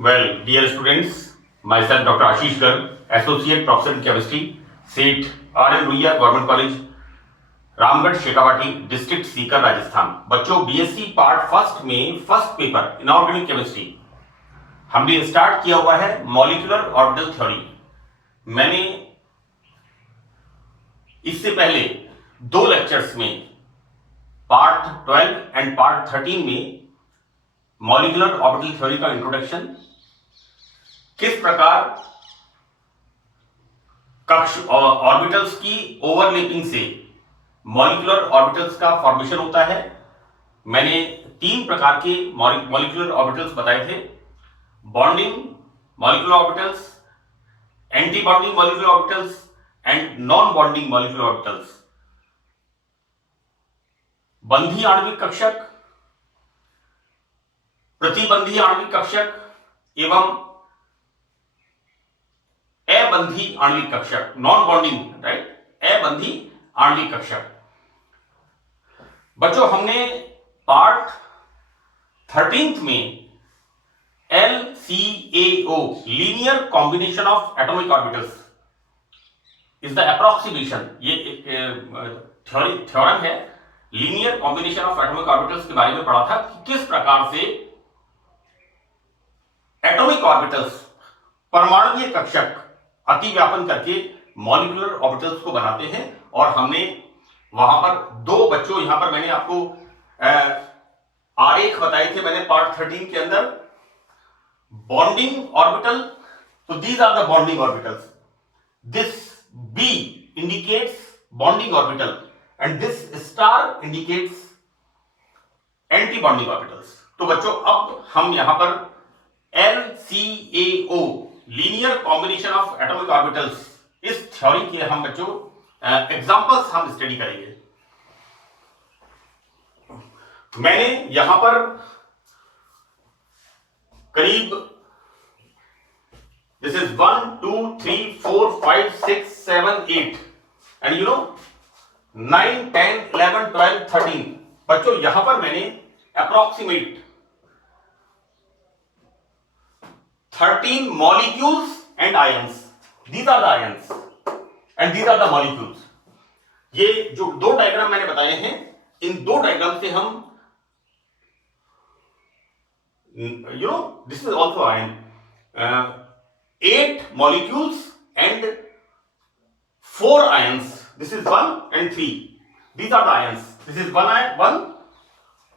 Well, dear students, myself Dr. Ashish Garg, Associate Professor in Chemistry, SEAT, R.N. Ruia Government College, Ramgarh Shekhawati, district Sikar, Rajasthan. बच्चों, BSc part first में first paper inorganic chemistry हमने start किया हुआ है molecular orbital theory. मैंने इससे पहले दो लेक्चर्स में पार्ट 12 एंड पार्ट 13 में मॉलिक्यूलर ऑर्बिटल थ्योरी का इंट्रोडक्शन, किस प्रकार कक्ष ऑर्बिटल्स की ओवरलैपिंग से मॉलिक्यूलर ऑर्बिटल्स का फॉर्मेशन होता है। मैंने तीन प्रकार के मॉलिक्यूलर ऑर्बिटल्स बताए थे: bonding molecular orbitals, anti bonding molecular orbitals and non bonding molecular orbitals. बंधी आणविक कक्षक, प्रतिबंधी आणविक कक्षक एवं अबंधी आणविक कक्षक, नॉन बॉन्डिंग, राइट, अबंधी आणविक कक्षक। बच्चों, हमने पार्ट 13 में LCAO, linear combination of atomic orbitals is the approximation, ये एक थ्योरम है, linear combination of atomic orbitals के बारे में पढ़ा था कि किस प्रकार से एटॉमिक ऑर्बिटल्स, परमाणुीय कक्षक अतिव्यापन करके मॉलिक्यूलर ऑर्बिटल्स को बनाते हैं। और हमने वहां पर दो बच्चों, यहां पर मैंने आपको आरेख बताए थे मैंने पार्ट 13 के अंदर। बॉन्डिंग ऑर्बिटल, तो these are the bonding orbitals, this B indicates bonding orbital and this star indicates anti bonding orbitals। तो बच्चों, अब हम यहां पर LCAO, linear combination of atomic orbitals, इस थ्योरी के हम बच्चों एग्जांपल्स हम स्टडी करेंगे। मैंने यहां पर करीब this is 1 2 3 4 5 6 7 8 and you know 9 10 11 12 13। बच्चों, यहां पर मैंने approximate 13 molecules and ions, these are the ions and these are the molecules। ये जो दो डायग्राम मैंने बताए हैं, इन दो डायग्राम से हम this is also ion, 8 molecules and 4 ions, this is 1 and 3, these are the ions, this is 1 ion, 1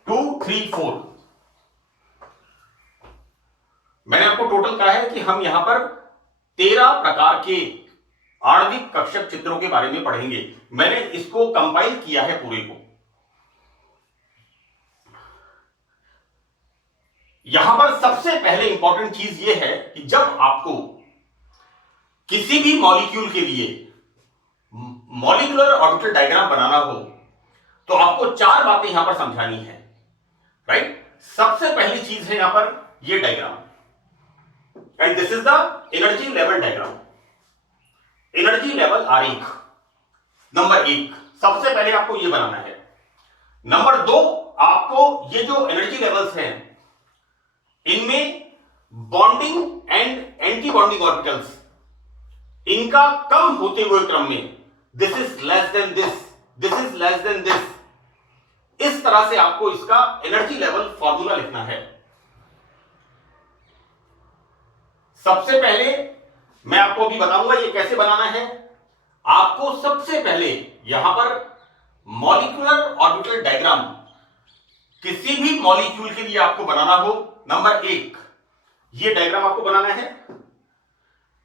2 3 4। मैंने आपको टोटल कहा है कि हम यहां पर 13 प्रकार के आणविक कक्षक चित्रों के बारे में पढ़ेंगे। मैंने इसको कंपाइल किया है पूरे को। यहां पर सबसे पहले इंपॉर्टेंट चीज यह है कि जब आपको किसी भी मॉलिक्यूल के लिए मॉलिक्यूलर ऑर्बिटल डायग्राम बनाना हो तो आपको चार बातें यहां पर समझानी है, राइट। सबसे पहली चीज है यहां पर ये diagram, and this is the energy level diagram, energy level आरेख। नंबर 1 सबसे पहले आपको ये बनाना है। नंबर 2, आपको ये जो एनर्जी लेवल्स हैं इनमें bonding and anti bonding orbitals, इनका कम होते हुए क्रम में, this is less then this, this is less then this, इस तरह से आपको इसका एनर्जी लेवल फॉर्मूला लिखना है। सबसे पहले मैं आपको अभी बताऊंगा ये कैसे बनाना है। आपको सबसे पहले यहां पर मॉलिक्यूलर ऑर्बिटल डायग्राम किसी भी मॉलिक्यूल के लिए आपको बनाना हो, नंबर 1 ये डायग्राम आपको बनाना है।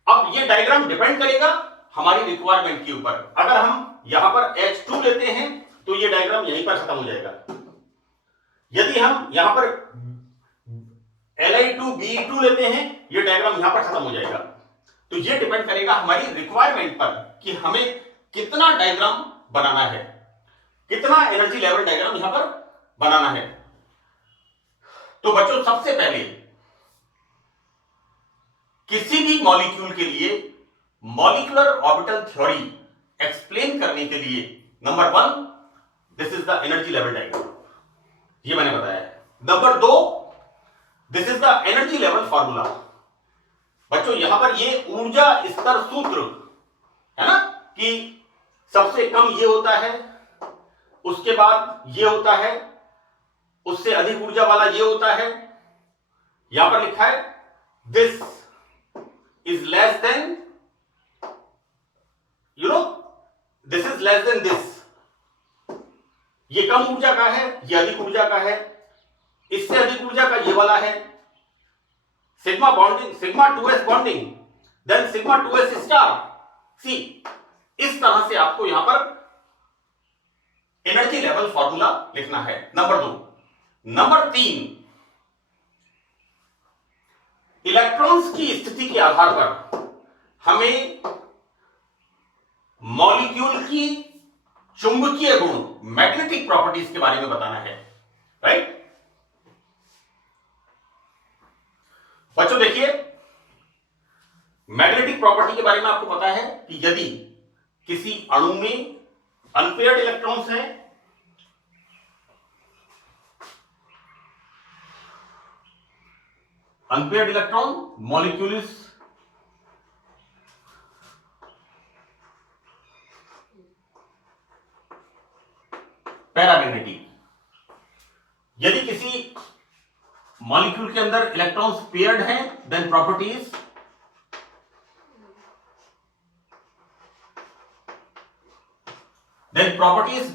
अब ये डायग्राम डिपेंड करेगा हमारी रिक्वायरमेंट के ऊपर। अगर हम यहां पर H2 लेते हैं तो ये डायग्राम यहीं पर खत्म हो जाएगा। यदि हम यहां पर Li2 Be2 लेते हैं, ये डायग्राम यहां पर खत्म हो जाएगा। तो ये डिपेंड करेगा हमारी रिक्वायरमेंट पर कि हमें कितना डायग्राम बनाना है, कितना एनर्जी लेवल डायग्राम यहां पर बनाना है। तो बच्चों, सबसे पहले किसी भी मॉलिक्यूल के लिए मॉलिक्यूलर ऑर्बिटल थ्योरी एक्सप्लेन करने के लिए number 1 this is the energy level diagram, ये मैंने बताया है। Number 2 this is the energy level formula, बच्चों यहां पर ये ऊर्जा स्तर सूत्र है ना, कि सबसे कम ये होता है, उसके बाद ये होता है, उससे अधिक ऊर्जा वाला ये होता है। यहां पर लिखा है this is less then, this is less then this. ये कम ऊर्जा का है, ये अधिक ऊर्जा का है, इससे अधिक ऊर्जा का ये वाला है। Sigma bonding, sigma 2s bonding, then sigma 2s star. See, इस तरह से आपको यहां पर एनर्जी लेवल फॉर्मूला लिखना है। नंबर 2। नंबर 3, इलेक्ट्रॉन्स की स्थिति के आधार पर हमें मॉलिक्यूल की चुंबकीय गुण, मैग्नेटिक प्रॉपर्टीज के बारे में बताना है, राइट। बच्चों देखिए, मैग्नेटिक प्रॉपर्टी के बारे में आपको पता है कि यदि किसी अणु में अनपेयर्ड इलेक्ट्रॉन्स हैं, unpaired electron molecule is paramagnetic. यदि किसी मॉलिक्यूल के अंदर इलेक्ट्रॉन्स पेयर्ड हैं, देन प्रॉपर्टी इज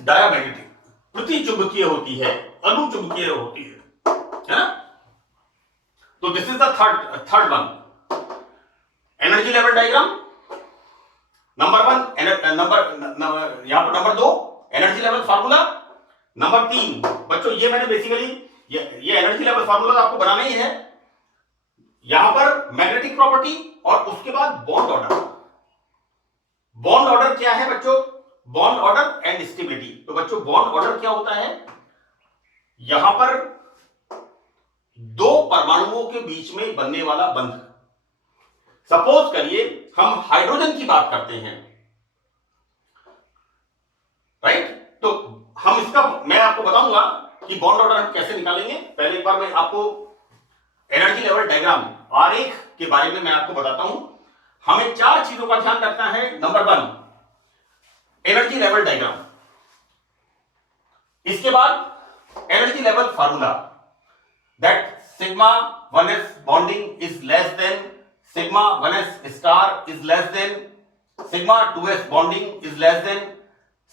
डायामैग्नेटिक, प्रतिचुंबकीय होती है, अनुचुंबकीय होती है ना। तो this is the third one, energy level diagram. Number 1, यहां पर number 2 energy level formula. Number 3 बच्चों, ये मैंने बेसिकली ये एनर्जी लेवल फार्मूला आपको बनाना ही है। यहां पर मैग्नेटिक प्रॉपर्टी और उसके बाद बॉन्ड ऑर्डर। बॉन्ड ऑर्डर क्या है बच्चों? Bond order and stability. तो बच्चों बॉन्ड ऑर्डर क्या होता है? यहां पर दो परमाणुओं के बीच में बनने वाला बंध। सपोज करिए हम हाइड्रोजन की बात करते हैं, राइट। तो हम इसका, मैं आपको बताऊंगा कि बॉन्ड ऑर्डर हम कैसे निकालेंगे। पहले एक बार मैं आपको एनर्जी लेवल डायग्राम, आरेख के बारे में मैं आपको बताता हूं। हमें 4 चीजों का ध्यान रखना है। Number 1, energy level diagram. इसके बाद energy level formula, that sigma 1s bonding is less than sigma 1s star is less than sigma 2s bonding is less than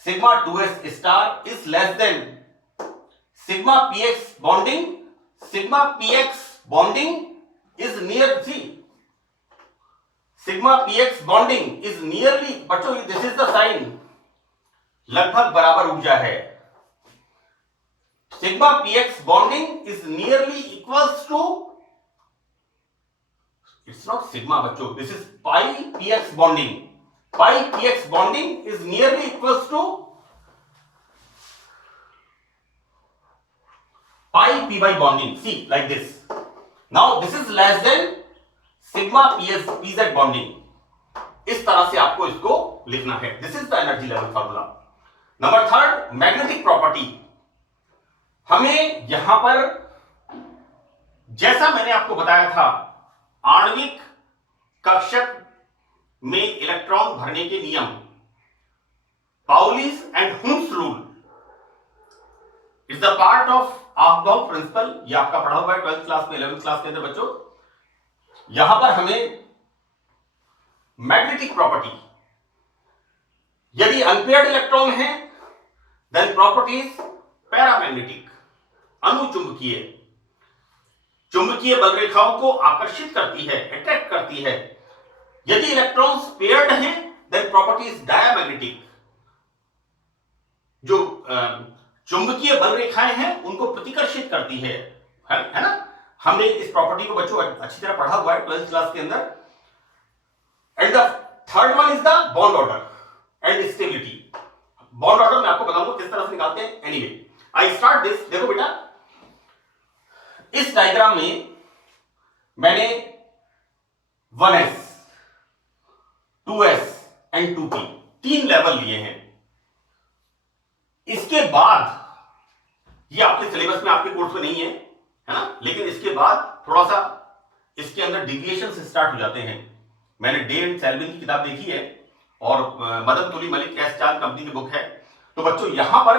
sigma 2s star is less than sigma px bonding. Sigma px bonding is near, see, sigma px bonding is nearly, बच्चों this is the sign, लगभग बराबर ऊर्जा है। Sigma px bonding is nearly equals to, it's not sigma बच्चों, this is pi px bonding. Pi px bonding is nearly equals to pi py bonding, see like this. Now this is less than sigma pz bonding. इस तरह से आपको इसको लिखना है। This is the energy level formula. Number 3, magnetic property. हमें यहां पर, जैसा मैंने आपको बताया था, आणविक कक्षक में इलेक्ट्रॉन भरने के नियम, Pauli's and Hund's rule is the part of Aufbau principle. ये आपका पढ़ा हुआ है 12th क्लास में, 11th क्लास के अंदर बच्चों। यहां पर हमें मैग्नेटिक प्रॉपर्टी, यदि अनपेयर्ड इलेक्ट्रॉन है देन प्रॉपर्टीज पैरामैग्नेटिक, अनुचुंबकीय, चुंबकीय बल रेखाओं को आकर्षित करती है, अट्रैक्ट करती है। यदि इलेक्ट्रॉन्स पेयर्ड हैं देन प्रॉपर्टीज डायामैग्नेटिक, जो चुंबकीय बल रेखाएं हैं उनको प्रतिकर्षित करती है ना। हमने इस प्रॉपर्टी को बच्चों अच्छी तरह पढ़ा हुआ है 12th क्लास के अंदर। And the third one is the bond order and stability. Bond order मैं आपको बताऊंगा किस तरह से निकालते हैं। Anyway, I start this. देखो बेटा, इस डायग्राम में मैंने 1s, 2s and 2p 3 level लिए हैं। इसके बाद, ये आपके सिलेबस में, आपके कोर्स में नहीं है ना, लेकिन इसके बाद थोड़ा सा इसके अंदर डिविएशन से स्टार्ट हो जाते हैं। मैंने डे एंड सेल्विन की किताब देखी है और मदन तुली मलिक एस चांद कंपनी की बुक है। तो बच्चों यहां पर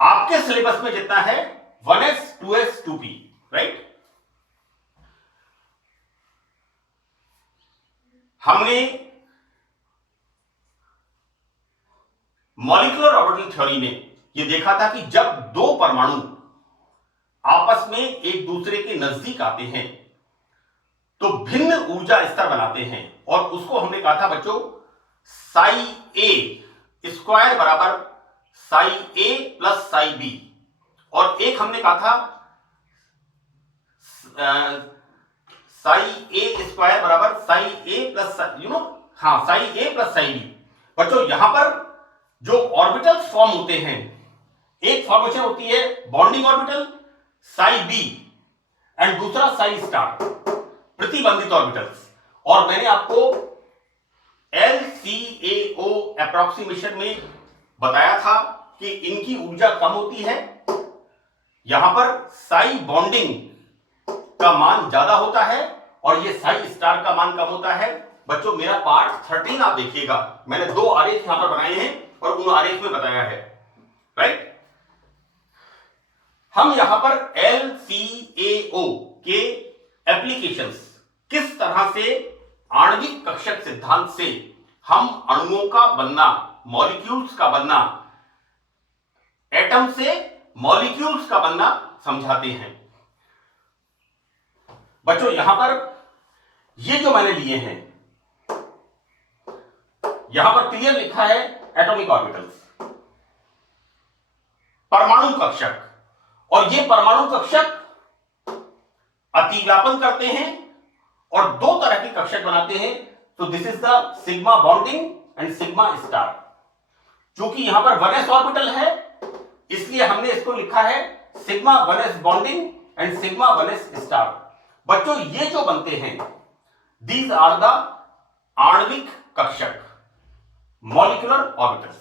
आपके सिलेबस में जितना है 1s 2s 2p, राइट। हमने मॉलिक्यूलर ऑर्बिटल थ्योरी में यह देखा था कि जब दो परमाणु आपस में एक दूसरे के नजदीक आते हैं तो भिन्न ऊर्जा स्तर बनाते हैं, और उसको हमने कहा था बच्चों साई ए स्क्वायर बराबर साई ए प्लस साई बी, और एक हमने कहा था साई ए स्क्वायर बराबर साई ए प्लस साई ए प्लस साई बी। बच्चों यहां पर जो ऑर्बिटल्स फॉर्म होते हैं, एक फॉर्मेशन होती है bonding orbital psi B and दूसरा साई स्टार, प्रतिबंधित ऑर्बिटल्स। और मैंने आपको LCAO अप्रोक्सीमेशन में बताया था कि इनकी ऊर्जा कम होती है, यहां पर साई बॉन्डिंग का मान ज्यादा होता है और ये साई स्टार का मान कम होता है। बच्चों मेरा पार्ट 13 आप देखिएगा, मैंने 2 आरेख यहां पर बनाए हैं और उन आरेख में बताया है, राइट। हम यहां पर LCAO के एप्लीकेशंस, किस तरह से आणविक कक्षक सिद्धांत से हम अणुओं का बनना, मॉलिक्यूल्स का बनना, एटम से मॉलिक्यूल्स का बनना समझाते हैं। बच्चों यहां पर ये जो मैंने लिए हैं, यहां पर क्लियर लिखा है एटॉमिक ऑर्बिटल्स, परमाणु कक्षक, और ये परमाणु कक्षक अतिव्यापन करते हैं और 2 तरह के कक्षक बनाते हैं। तो this is the sigma bonding and sigma star. चूंकि यहां पर 1s ऑर्बिटल है इसलिए हमने इसको लिखा है sigma 1s bonding and sigma 1s star. बच्चों ये जो बनते हैं दीज आर द आणविक कक्षक, मॉलिक्यूलर ऑर्बिटल्स,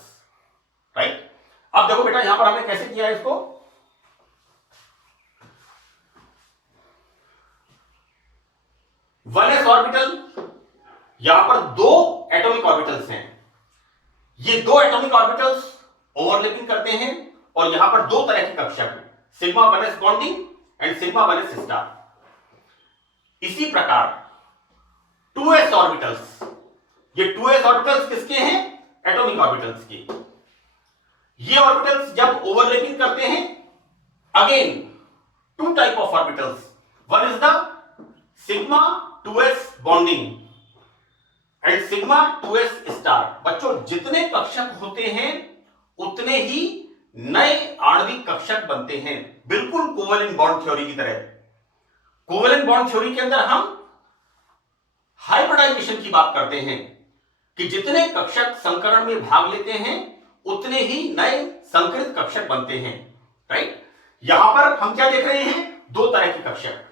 राइट। अब देखो बेटा यहां पर हमने कैसे किया है इसको। 1s ऑर्बिटल, यहां पर 2 एटॉमिक ऑर्बिटल्स हैं, ये 2 एटॉमिक ऑर्बिटल्स ओवरलैपिंग करते हैं और यहां पर 2 तरह के कक्षक हैं, sigma 1s bonding and sigma 1s star. इसी प्रकार 2s ऑर्बिटल्स, ये 2s ऑर्बिटल्स किसके हैं? एटॉमिक ऑर्बिटल्स के। ये ऑर्बिटल्स जब ओवरलैपिंग करते हैं, again 2 type of orbitals, one is the sigma 2s bonding and sigma 2s star. बच्चों जितने कक्षक होते हैं उतने ही नए आणविक कक्षक बनते हैं, बिल्कुल कोवेलेंट बॉन्ड थ्योरी की तरह। कोवेलेंट बॉन्ड थ्योरी के अंदर हम हाइब्रिडाइजेशन की बात करते हैं कि जितने कक्षक संकरण में भाग लेते हैं उतने ही नए संकरित कक्षक बनते हैं, राइट। यहां पर हम क्या देख रहे हैं? 2 तरह के कक्षक,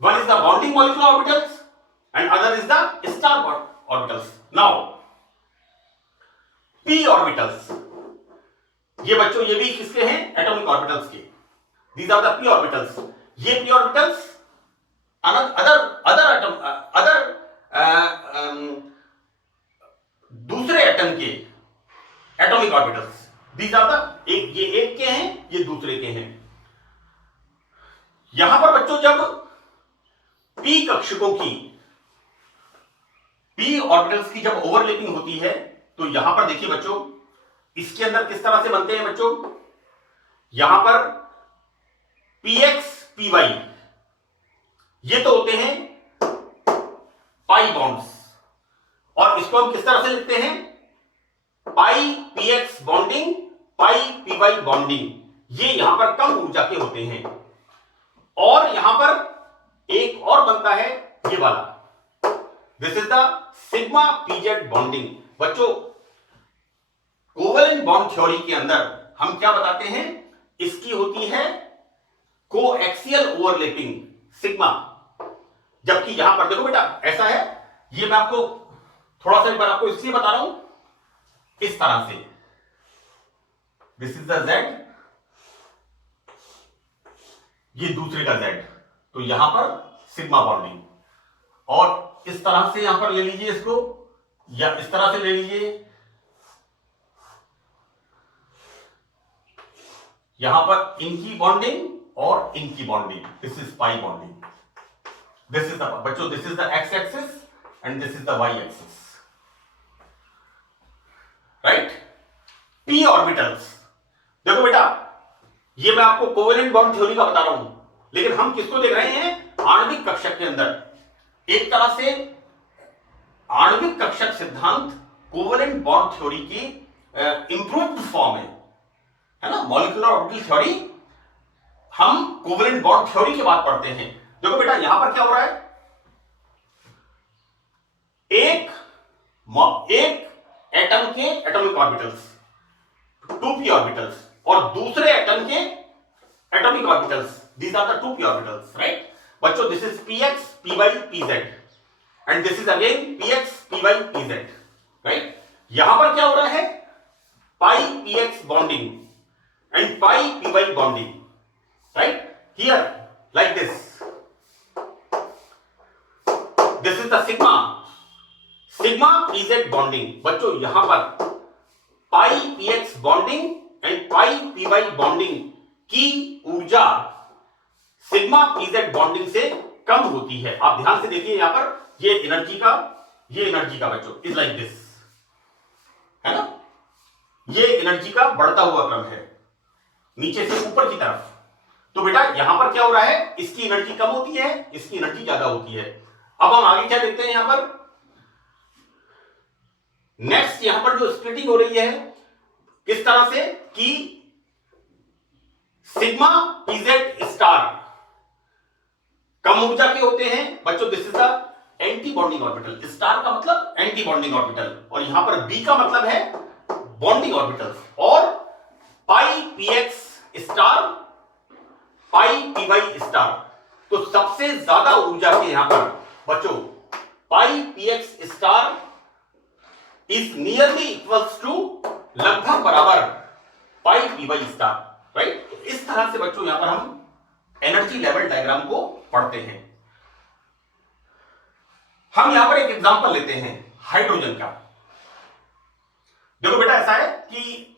one is the bonding molecular orbitals and other is the star orbitals. Now p orbitals, ये बच्चों ये भी किसके हैं? एटॉमिक ऑर्बिटल्स के। These are the p orbitals. ये p orbitals दूसरे एटम के atomic orbitals. These are the, ये एक के हैं, ये दूसरे के हैं। यहां पर बच्चों जब p कक्षकों की, p ऑर्बिटल्स की जब ओवरलैपिंग होती है तो यहां पर देखिए बच्चों इसके अंदर किस तरह से बनते हैं बच्चों। यहां पर px py ये तो होते हैं पाई बॉन्ड्स, और इसको हम किस तरह से लिखते हैं? पाई px बॉन्डिंग, पाई py बॉन्डिंग। ये यहां पर कम ऊर्जा के होते हैं। और यहां पर एक और बनता है ये वाला, this is the sigma pz bonding. बच्चों कोवेलेंट बॉन्ड थ्योरी के अंदर हम क्या बताते हैं? इसकी होती है कोएक्सियल ओवरलैपिंग सिग्मा, जबकि यहां पर देखो बेटा ऐसा है, ये मैं आपको थोड़ा सा एक बार आपको इसलिए बता रहा हूं इस तरह से, दिस इज द Z ये दूसरे का Z, तो यहां पर सिग्मा बॉन्डिंग। और इस तरह से यहां पर ले लीजिए इसको, या इस तरह से ले लीजिए, यहां पर इनकी बॉन्डिंग और इनकी bonding, this is pi bonding. This is the, बच्चों this is the X axis and this is the Y axis, right. P orbitals, देखो बेटा ये मैं आपको कोवेलेंट बॉन्ड थ्योरी का बता रहा हूं, लेकिन हम किसको देख रहे हैं, आणविक कक्षक के अंदर। एक तरह से आणविक कक्षक सिद्धांत कोवेलेंट बॉन्ड थ्योरी की इंप्रूव्ड फॉर्म है ना। मॉलिक्यूलर ऑर्बिटल थ्योरी हम कोवेलेंट बॉन्ड थ्योरी के बाद पढ़ते हैं। देखो बेटा यहां पर क्या हो रहा है, एक एटम के एटॉमिक ऑर्बिटल्स 2p ऑर्बिटल्स और दूसरे एटम के atomic orbitals, these are the 2p orbitals, right? बच्चों this is px, py, pz and this is again px, py, pz, right? यहां पर क्या हो रहा है, pi px bonding and pi py bonding, right? Here like this is the sigma pz bonding। बच्चों यहां पर पाई px bonding and pi py bonding की ऊर्जा सिग्मा pz बॉन्डिंग से कम होती है। आप ध्यान से देखिए यहां पर ये एनर्जी का बच्चों इज लाइक दिस, है ना। ये एनर्जी का बढ़ता हुआ क्रम है नीचे से ऊपर की तरफ। तो बेटा यहां पर क्या हो रहा है, इसकी एनर्जी कम होती है, इसकी एनर्जी ज्यादा होती है। अब हम आगे क्या देखते हैं, यहां पर नेक्स्ट यहां पर जो स्प्लिटिंग हो रही है किस तरह से कि सिग्मा pz स्टार कम ऊर्जा के होते हैं बच्चों। This is the anti bonding orbital, star का मतलब एंटी बॉन्डिंग ऑर्बिटल और यहां पर b का मतलब है बॉन्डिंग ऑर्बिटल। और pi px star pi py star, तो सबसे ज्यादा ऊर्जा के यहां पर बच्चों pi px star is nearly equals to, लगभग बराबर पाई py स्टार, राइट। तो इस तरह से बच्चों यहां पर हम एनर्जी लेवल डायग्राम को पढ़ते हैं। हम यहां पर एक एग्जांपल लेते हैं हाइड्रोजन का। देखो बेटा ऐसा है कि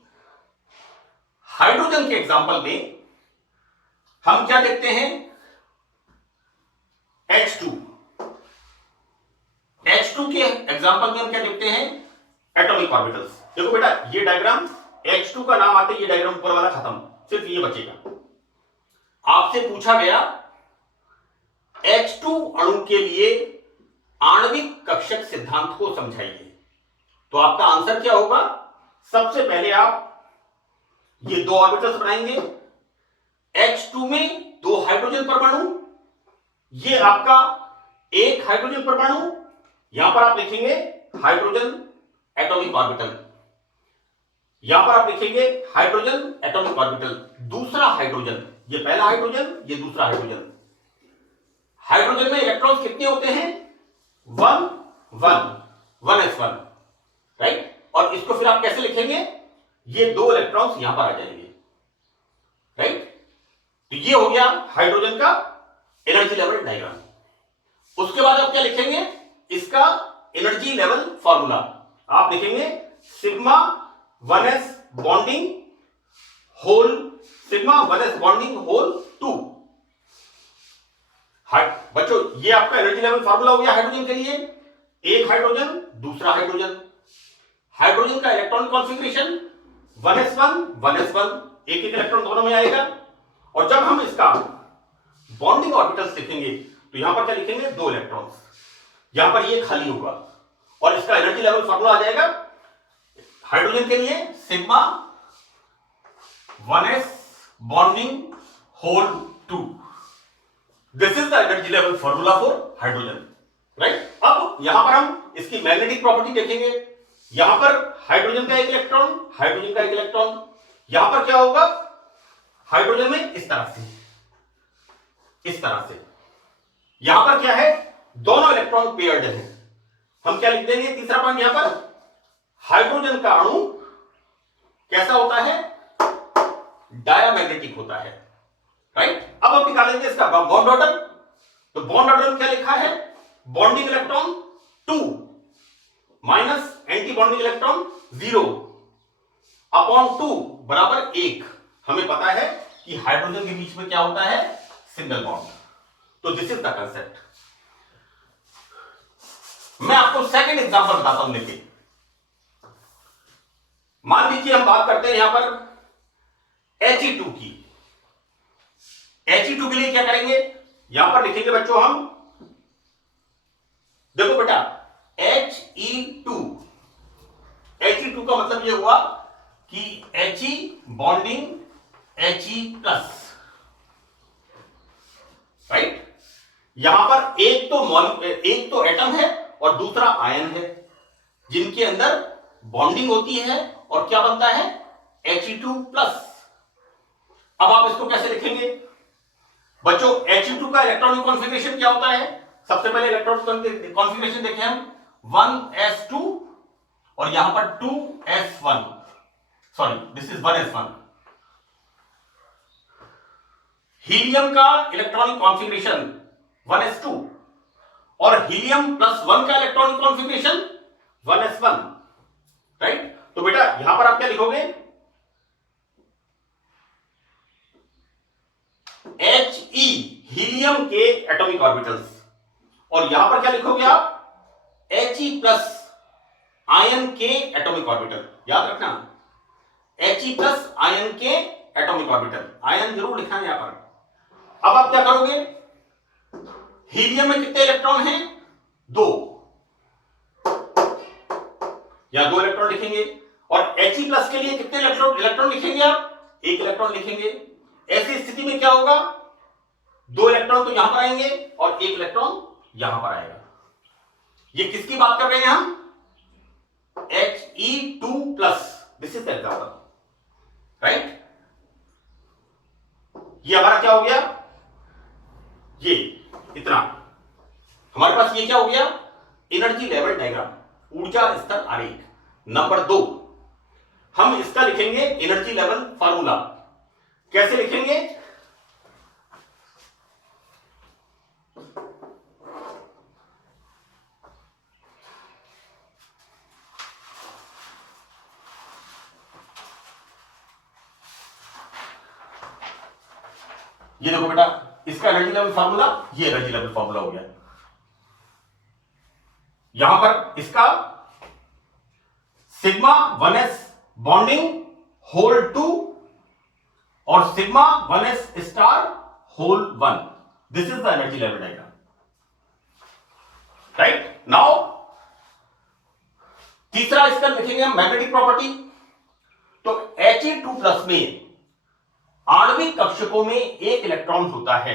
हाइड्रोजन के एग्जांपल में हम क्या देखते हैं, H2 के एग्जांपल में हम क्या देखते हैं, एटॉमिक ऑर्बिटल्स। देखो बेटा ये डायग्राम H2 का नाम आते ये डायग्राम ऊपर वाला खत्म, सिर्फ ये बचेगा। आपसे पूछा गया H2 अणु के लिए आणविक कक्षक सिद्धांत को समझाइए, तो आपका आंसर क्या होगा। सबसे पहले आप ये दो ऑर्बिटल्स बनाएंगे, H2 में दो हाइड्रोजन परमाणु, ये आपका एक हाइड्रोजन परमाणु, यहां पर आप लिखेंगे हाइड्रोजन एटॉमिक ऑर्बिटल, यहां पर आप लिखेंगे हाइड्रोजन एटॉमिक ऑर्बिटल, दूसरा हाइड्रोजन, ये पहला हाइड्रोजन, ये दूसरा हाइड्रोजन। हाइड्रोजन में इलेक्ट्रॉन्स कितने होते हैं, 1s1, राइट। और इसको फिर आप कैसे लिखेंगे, ये दो इलेक्ट्रॉन्स यहां पर आ जाएंगे, राइट। तो ये हो गया हाइड्रोजन का एनर्जी लेवल डायग्राम। उसके बाद आप क्या लिखेंगे, इसका एनर्जी लेवल फॉर्मूला आप लिखेंगे sigma 1s bonding whole, sigma 1s bonding whole 2। बच्चों ये आपका एनर्जी लेवल फॉर्मूला हो गया हाइड्रोजन के लिए। एक हाइड्रोजन दूसरा हाइड्रोजन, हाइड्रोजन का इलेक्ट्रॉन कॉन्फ़िगरेशन 1s1, एक एक इलेक्ट्रॉन दोनों में आएगा। और जब हम इसका बॉन्डिंग ऑर्बिटल्स लिखेंगे तो यहां पर क्या लिखेंगे, दो इलेक्ट्रॉन्स, यहां पर ये खाली होगा और इसका एनर्जी लेवल फॉर्मूला आ जाएगा हाइड्रोजन के लिए sigma 1s bonding whole 2। This is the energy level formula for hydrogen, right. अब यहां पर हम इसकी मैग्नेटिक प्रॉपर्टी देखेंगे। यहां पर हाइड्रोजन का एक इलेक्ट्रॉन, हाइड्रोजन का एक इलेक्ट्रॉन, यहां पर क्या होगा, हाइड्रोजन में इस तरह से, यहां पर क्या है, दोनों इलेक्ट्रॉन पेयर्ड हैं। हम क्या लिख देंगे, तीसरा पॉइंट यहां पर, हाइड्रोजन का अणु कैसा होता है, डायामैग्नेटिक होता है, राइट। अब हम निकालेंगे इसका बॉन्ड ऑर्डर। तो बॉन्ड ऑर्डर में क्या लिखा है, bonding electron 2 minus anti bonding electron 0 upon 2 बराबर 1। हमें पता है कि हाइड्रोजन के बीच में क्या होता है, सिंगल बॉन्ड। तो दिस इज द कंसेप्ट। मैं आपको सेकंड एग्जांपल बताता हूं लेके। मान लीजिए हम बात करते हैं यहां पर He2 की। He2 के लिए क्या करेंगे, यहां पर लिखेंगे बच्चों हम, देखो बेटा He2, He2 का मतलब ये हुआ कि He bonding He plus, right. यहां पर एक तो एटम है और दूसरा आयन है जिनके अंदर बॉन्डिंग होती है और क्या बनता है, He2 प्लस। अब आप इसको कैसे लिखेंगे बच्चों, He2 का इलेक्ट्रॉनिक कॉन्फ़िगरेशन क्या होता है, सबसे पहले इलेक्ट्रॉनिक कॉन्फ़िगरेशन देखें हम, 1s2 और यहां पर 2s1, sorry this is 1s1। Helium का इलेक्ट्रॉनिक कॉन्फ़िगरेशन 1s2 और हीलियम प्लस 1 का इलेक्ट्रॉनिक कॉन्फ़िगरेशन 1s1, राइट। तो बेटा यहां पर आप क्या लिखोगे, He हीलियम के एटॉमिक ऑर्बिटल्स, और यहां पर क्या लिखोगे आप, He प्लस आयन के एटॉमिक ऑर्बिटल। याद रखना He प्लस आयन के एटॉमिक ऑर्बिटल, आयन जरूर लिखना है यहां पर। अब आप क्या करोगे, हीलियम में कितने इलेक्ट्रॉन हैं, 2, या 2 इलेक्ट्रॉन लिखेंगे। और He प्लस के लिए कितने इलेक्ट्रॉन लिखेंगे आप, 1 इलेक्ट्रॉन लिखेंगे। ऐसी स्थिति में क्या होगा, 2 इलेक्ट्रॉन तो यहां पर आएंगे और 1 इलेक्ट्रॉन यहां पर आएगा। ये किसकी बात कर रहे हैं हम, He2 plus, this is example, right. ये हमारा क्या हो गया, ये इतना हमारे पास ये क्या हो गया, एनर्जी लेवल डायग्राम, ऊर्जा स्तर आरेख। नंबर 2 हम इसका लिखेंगे एनर्जी लेवल फार्मूला। कैसे लिखेंगे, ये देखो बेटा, इसका एनर्जी लेवल फार्मूला, ये एनर्जी लेवल फार्मूला हो गया। यहां पर इसका सिग्मा 1s बॉन्डिंग होल 2 और sigma 1s star whole 1, this is the energy level diagram, right. Now तीसरा इसका लिखेंगे हम मैग्नेटिक प्रॉपर्टी। तो He2 प्लस में आणविक कक्षकों में 1 इलेक्ट्रॉन होता है।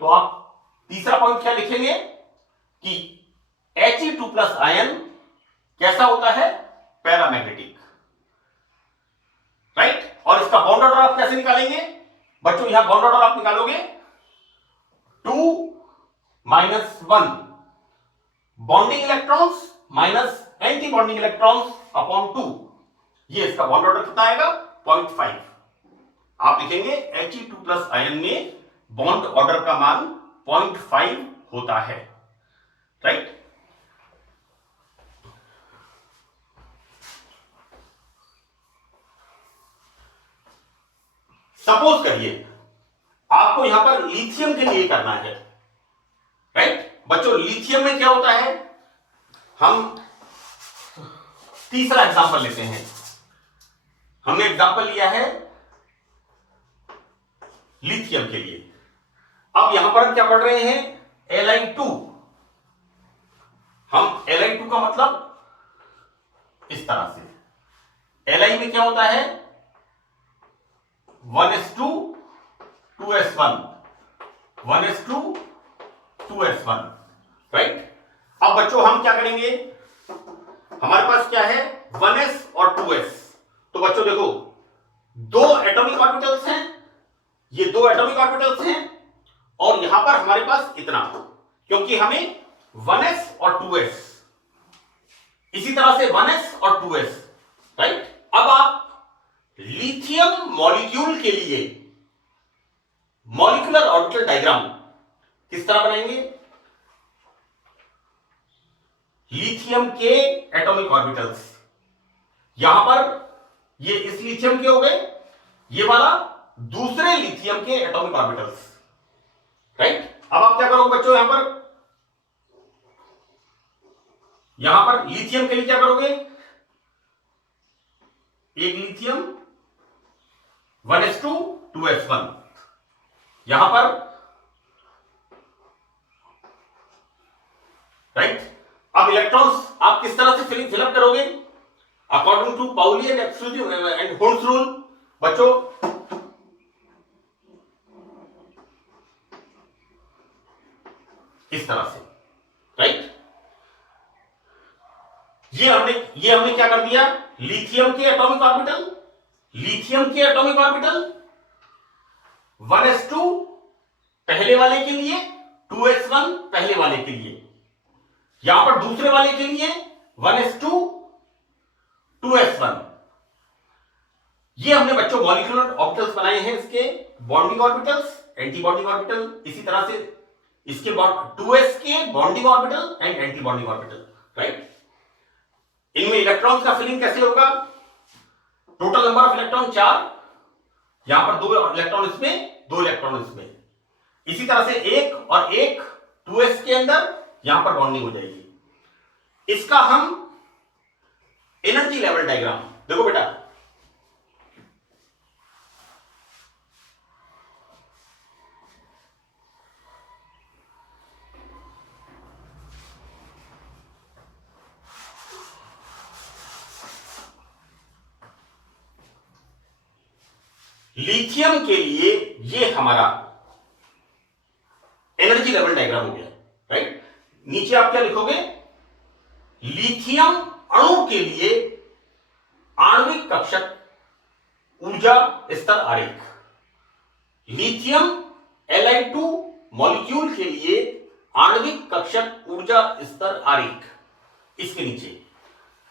तो आप तीसरा पॉइंट क्या लिखेंगे कि He2 प्लस आयन कैसा होता है, पैरामैग्नेटिक, राइट। और इसका बॉन्ड ऑर्डर आप कैसे निकालेंगे बच्चों, यहां बॉन्ड ऑर्डर आप निकालोगे 2 minus 1 bonding electrons minus anti bonding electrons upon 2। ये इसका बॉन्ड ऑर्डर कितना आएगा, 0.5। आप लिखेंगे He2 प्लस आयन में बॉन्ड ऑर्डर का मान 0.5 होता है, राइट। सपोज करिए आपको यहां पर लिथियम के लिए करना है, राइट। बच्चों लिथियम में क्या होता है, हम तीसरा एग्जांपल लेते हैं। हमने एग्जांपल लिया है लिथियम के लिए। अब यहां पर हम क्या पढ़ रहे हैं, Li2। हम Li2 का मतलब इस तरह से, Li में क्या होता है, 1s2 2s1 1s2 2s1, right. अब बच्चों हम क्या करेंगे, हमारे पास क्या है 1s और 2s। तो बच्चों देखो 2 एटॉमिक ऑर्बिटल्स हैं, ये 2 एटॉमिक ऑर्बिटल्स हैं और यहां पर हमारे पास इतना, क्योंकि हमें 1s और 2s, इसी तरह से 1s और 2s, राइट। अब आप लिथियम मॉलिक्यूल के लिए मॉलिक्यूलर ऑर्बिटल डायग्राम किस तरह बनाएंगे? लिथियम के एटॉमिक ऑर्बिटल्स, यहां पर ये इस लिथियम के हो गए, ये वाला दूसरे लिथियम के एटॉमिक ऑर्बिटल्स, राइट। अब आप क्या करोगे बच्चों, यहां पर लिथियम के लिए क्या करोगे, एक लिथियम 1s2 2s1, यहां पर, राइट। अब इलेक्ट्रॉन्स आप किस तरह से फिलअप करोगे? According to Pauli and exclusive and holes rule बच्चों, इस तरह से, राइट। ये हमने क्या कर दिया, लिथियम के एटॉमिक ऑर्बिटल, 1s2 पहले वाले के लिए, 2s1 पहले वाले के लिए, यहां पर दूसरे वाले के लिए 1s2 2s1। ये हमने बच्चों मॉलिक्यूलर ऑर्बिटल्स बनाए हैं, इसके bonding orbitals, anti bonding orbital, इसी तरह से इसके 2s के bonding orbital and anti bonding orbital, right. इनमें इलेक्ट्रॉन्स का फिलिंग कैसे होगा? टोटल नंबर ऑफ इलेक्ट्रॉन 4, यहां पर 2 इलेक्ट्रॉन इसमें, 2 इलेक्ट्रॉन इसमें, इसी तरह से एक और एक 2s के अंदर, यहां पर बॉन्डिंग हो जाएगी। इसका हम एनर्जी लेवल डायग्राम देखो बेटा, लिथियम के लिए ये हमारा एनर्जी लेवल डायग्राम हो गया, राइट। नीचे आप क्या लिखोगे, लिथियम अणु के लिए आणविक कक्षक ऊर्जा स्तर आरेख, लिथियम Li2 मॉलिक्यूल के लिए आणविक कक्षक ऊर्जा स्तर आरेख, इसके नीचे।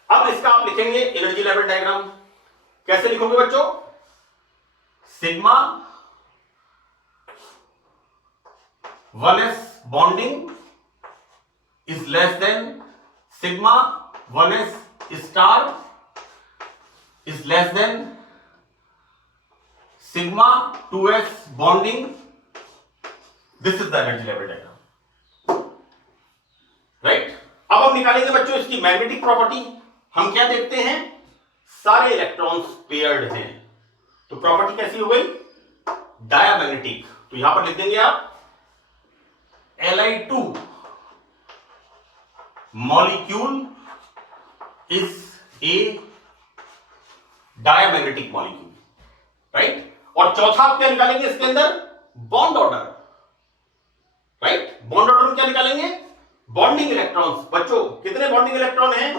अब इसका आप लिखेंगे एनर्जी लेवल डायग्राम, कैसे लिखोगे बच्चों, sigma 1s bonding is less than sigma 1s star is less than sigma 2s bonding. This is the energy level diagram, right? अब हम निकालेंगे बच्चों इसकी मैग्नेटिक प्रॉपर्टी। हम क्या देखते हैं, सारे इलेक्ट्रॉन्स पेयर्ड हैं, तो प्रॉपर्टी कैसी हो गई, डायामैग्नेटिक। तो यहां पर लिख देंगे आप Li2 molecule is a diamagnetic molecule, right. और चौथा आप क्या निकालेंगे इसके अंदर, bond order, right. Bond order में क्या निकालेंगे, बॉन्डिंग इलेक्ट्रॉन्स। बच्चों कितने बॉन्डिंग इलेक्ट्रॉन हैं,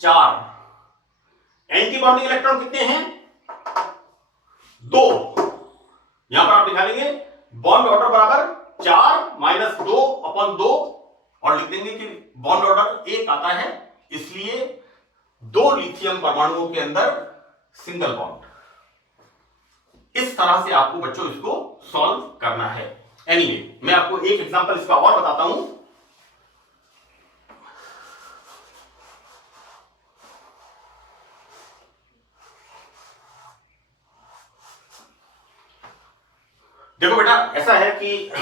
4। एंटी बॉन्डिंग इलेक्ट्रॉन कितने हैं, 2। यहां पर आप निकालेंगे बॉन्ड ऑर्डर बराबर 4 - 2/2 और लिख देंगे कि बॉन्ड ऑर्डर 1 आता है, इसलिए 2 लिथियम परमाणुओं के अंदर सिंगल बॉन्ड। इस तरह से आपको बच्चों इसको सॉल्व करना है। एनीवे, मैं आपको एक एग्जांपल इसका और बताता हूं। देखो बेटा, ऐसा है कि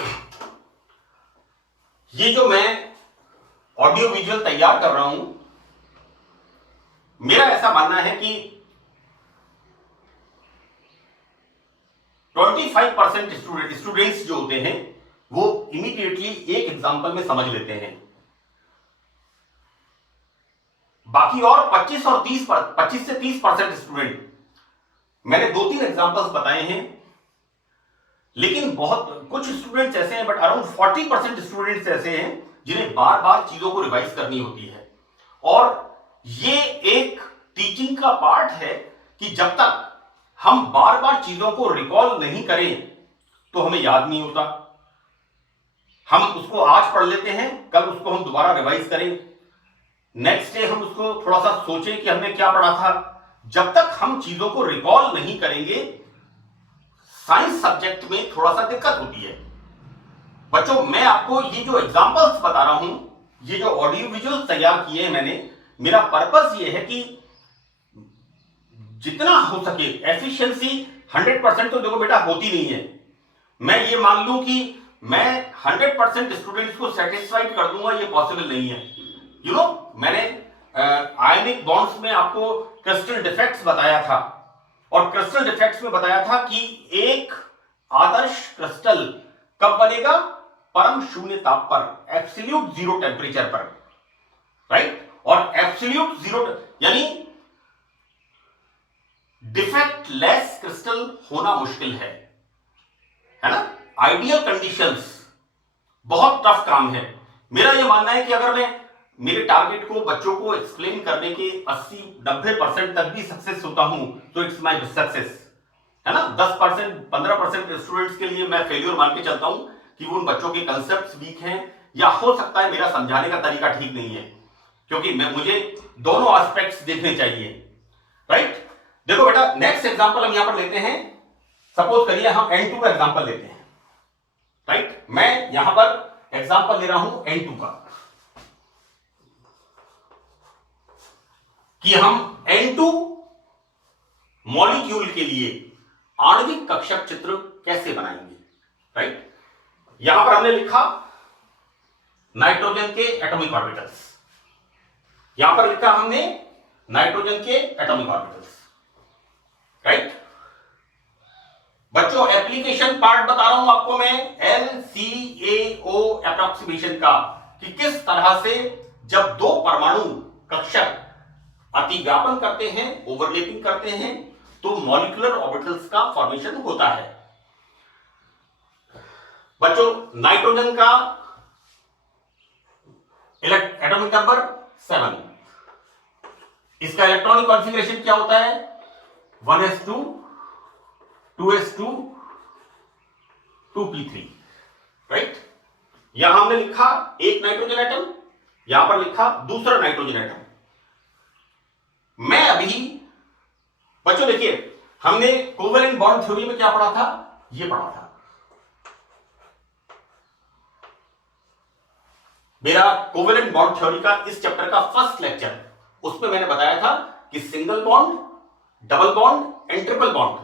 ये जो मैं ऑडियो विजुअल तैयार कर रहा हूं, मेरा ऐसा मानना है कि 25% स्टूडेंट्स जो होते हैं वो इमीडिएटली एक एग्जांपल में समझ लेते हैं, बाकी और 25 से 30% स्टूडेंट, मैंने 2-3 एग्जांपल्स बताए हैं, लेकिन बहुत कुछ स्टूडेंट्स ऐसे हैं, बट अराउंड 40% स्टूडेंट्स ऐसे हैं जिन्हें बार बार चीजों को रिवाइज करनी होती है। और ये एक टीचिंग का पार्ट है कि जब तक हम बार बार चीजों को रिकॉल नहीं करें तो हमें याद नहीं होता। हम उसको आज पढ़ लेते हैं, कल उसको हम दोबारा रिवाइज करें, नेक्स्ट डे हम उसको थोड़ा सा सोचें कि हमने क्या पढ़ा था। जब तक हम चीजों को रिकॉल नहीं करेंगे, साइंस सब्जेक्ट में थोड़ा सा दिक्कत होती है। बच्चों मैं आपको ये जो एग्जांपल्स बता रहा हूं, ये जो ऑडियो विजुअल तैयार किए हैं मैंने, मेरा पर्पस ये है कि जितना हो सके एफिशिएंसी 100% तो देखो बेटा होती नहीं है। मैं ये मान लूं कि मैं 100% स्टूडेंट्स को सेटिस्फाइड कर दूंगा, ये पॉसिबल नहीं है। मैंने आयनिक बॉन्ड्स में आपको क्रिस्टल डिफेक्ट्स बताया था, और क्रिस्टल डिफेक्ट्स में बताया था कि एक आदर्श क्रिस्टल कब बनेगा? परम शून्य ताप पर, एब्सोल्यूट जीरो टेम्परेचर पर, राइट। और एब्सोल्यूट जीरो यानी डिफेक्ट लेस क्रिस्टल होना मुश्किल है ना। आइडियल कंडीशंस बहुत टफ काम है। मेरा यह मानना है कि अगर मैं मेरे टारगेट को बच्चों को एक्सप्लेन करने के 80-90% तक भी सक्सेस होता हूं तो इट्स माय सक्सेस, है ना। 10% 15% स्टूडेंट्स के लिए मैं फेल्योर मान के चलता हूं कि वो उन बच्चों के कंसेप्ट वीक हैं, या हो सकता है मेरा समझाने का तरीका ठीक नहीं है, क्योंकि मुझे दोनों एस्पेक्ट्स देखने चाहिए, राइट। देखो बेटा नेक्स्ट एग्जांपल हम यहां पर लेते हैं। सपोज करिए हम N2 का एग्जांपल लेते हैं, राइट। मैं यहां पर एग्जांपल ले रहा हूं N2 का, कि हम N2 मॉलिक्यूल के लिए आणविक कक्षक चित्र कैसे बनाएंगे, राइट। यहां पर हमने लिखा नाइट्रोजन के एटॉमिक ऑर्बिटल्स, यहां पर लिखा हमने नाइट्रोजन के एटॉमिक ऑर्बिटल्स, राइट। बच्चों एप्लीकेशन पार्ट बता रहा हूं आपको मैं LCAO अप्रोक्सीमेशन का, कि किस तरह से जब दो परमाणु कक्षक अतिव्यापन करते हैं, ओवरलैपिंग करते हैं, तो मॉलिक्यूलर ऑर्बिटल्स का फॉर्मेशन होता है। बच्चों नाइट्रोजन का एटॉमिक नंबर 7, इसका इलेक्ट्रॉनिक कॉन्फ़िगरेशन क्या होता है? 1s2 2s2 2p3, right. यहां हमने लिखा एक नाइट्रोजन एटम, यहां पर लिखा दूसरा नाइट्रोजन एटम। मैं अभी बच्चों देखिए हमने कोवेलेंट बॉन्ड थ्योरी में क्या पढ़ा था? ये पढ़ा था मेरा कोवेलेंट बॉन्ड थ्योरी का इस चैप्टर का फर्स्ट लेक्चर, उसमें मैंने बताया था कि single bond, double bond and triple bond.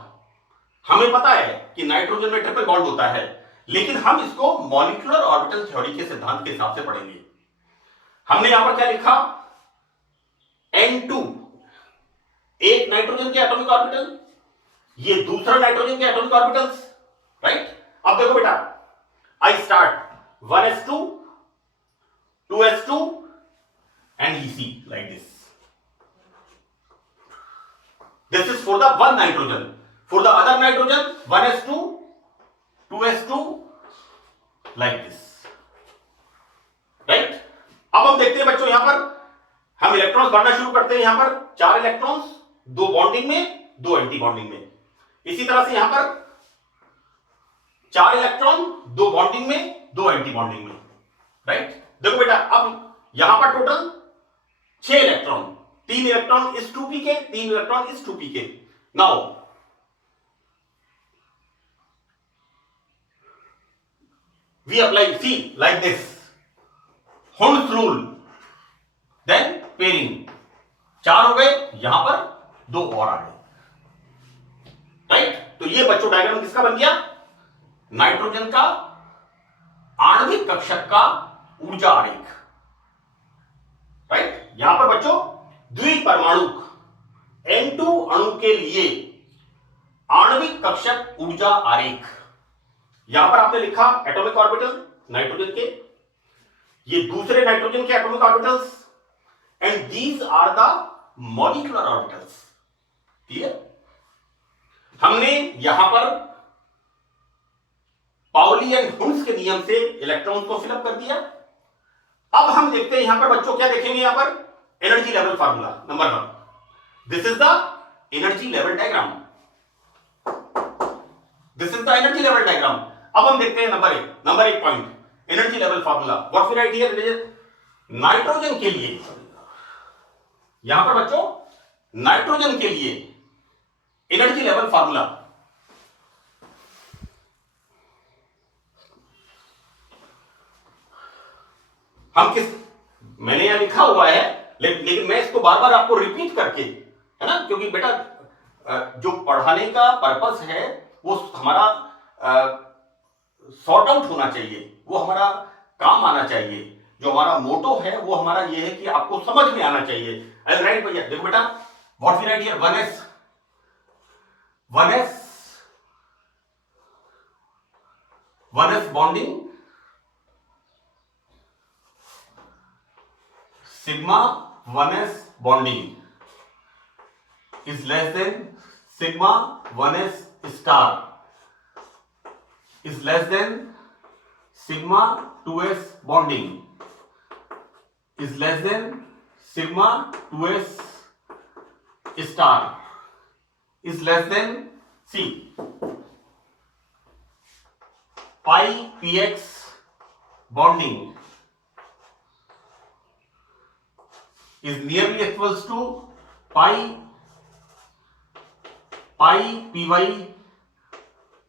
हमें पता है कि नाइट्रोजन में ट्रिपल बॉन्ड होता है, लेकिन हम इसको मॉलिक्यूलर ऑर्बिटल थ्योरी के सिद्धांत के हिसाब से पढ़ेंगे। हमने यहां पर क्या लिखा? N2 एक नाइट्रोजन के एटॉमिक ऑर्बिटल, ये दूसरा नाइट्रोजन के एटॉमिक ऑर्बिटल्स, राइट। अब देखो बेटा I start 1s2 2s2 and EC like this. This is for the one nitrogen. For the other nitrogen 1s2 2s2 like this, right. अब हम देखते हैं बच्चों यहां पर हम इलेक्ट्रॉन्स भरना शुरू करते हैं। यहां पर 4 इलेक्ट्रॉन्स, 2 बॉन्डिंग में, 2 एंटी बॉन्डिंग में। इसी तरह से यहां पर 4 इलेक्ट्रॉन, 2 बॉन्डिंग में, 2 एंटी बॉन्डिंग में, राइट। देखो बेटा अब यहां पर टोटल 6 इलेक्ट्रॉन, 3 इलेक्ट्रॉन इस 2p के, 3 इलेक्ट्रॉन इस 2p के। Now we apply see like this, Hund's rule, then pairing. 4 हो गए, यहां पर 2 और आ गए, राइट। तो ये बच्चों डायग्राम किसका बन गया? नाइट्रोजन का आणविक कक्षक का ऊर्जा आरेख, राइट। यहां पर बच्चों द्विपरमाणुक N2 अणु के लिए आणविक कक्षक ऊर्जा आरेख। यहां पर आपने लिखा एटॉमिक ऑर्बिटल नाइट्रोजन के, ये दूसरे नाइट्रोजन के atomic orbitals, and these are the molecular orbitals. Clear? हमने यहां पर पाउली एंड हुंड्स के नियम से इलेक्ट्रॉन को फिलअप कर दिया। अब हम देखते हैं यहां पर बच्चों क्या देखेंगे? यहां पर energy level formula number 1, this is the energy level diagram, this is the energy level diagram. अब हम देखते हैं number 1 point, energy level formula. What we write here? Nitrogen के लिए, यहां पर बच्चों नाइट्रोजन के लिए एनर्जी लेवल फार्मूला, हम किस, मैंने यहां लिखा हुआ है लेकिन मैं इसको बार बार आपको रिपीट करके, है ना, क्योंकि बेटा जो पढ़ाने का पर्पस है वो हमारा सॉर्ट आउट होना चाहिए, वो हमारा काम आना चाहिए। जो हमारा मोटो है वो हमारा ये है कि आपको समझ में आना चाहिए। आई राइट भैया, देखो बेटा, what we write here, 1s bonding, sigma 1s bonding is less than sigma 1s star is less than sigma 2s bonding is less than sigma 2s star is less than, see, pi px bonding is nearly equals to pi py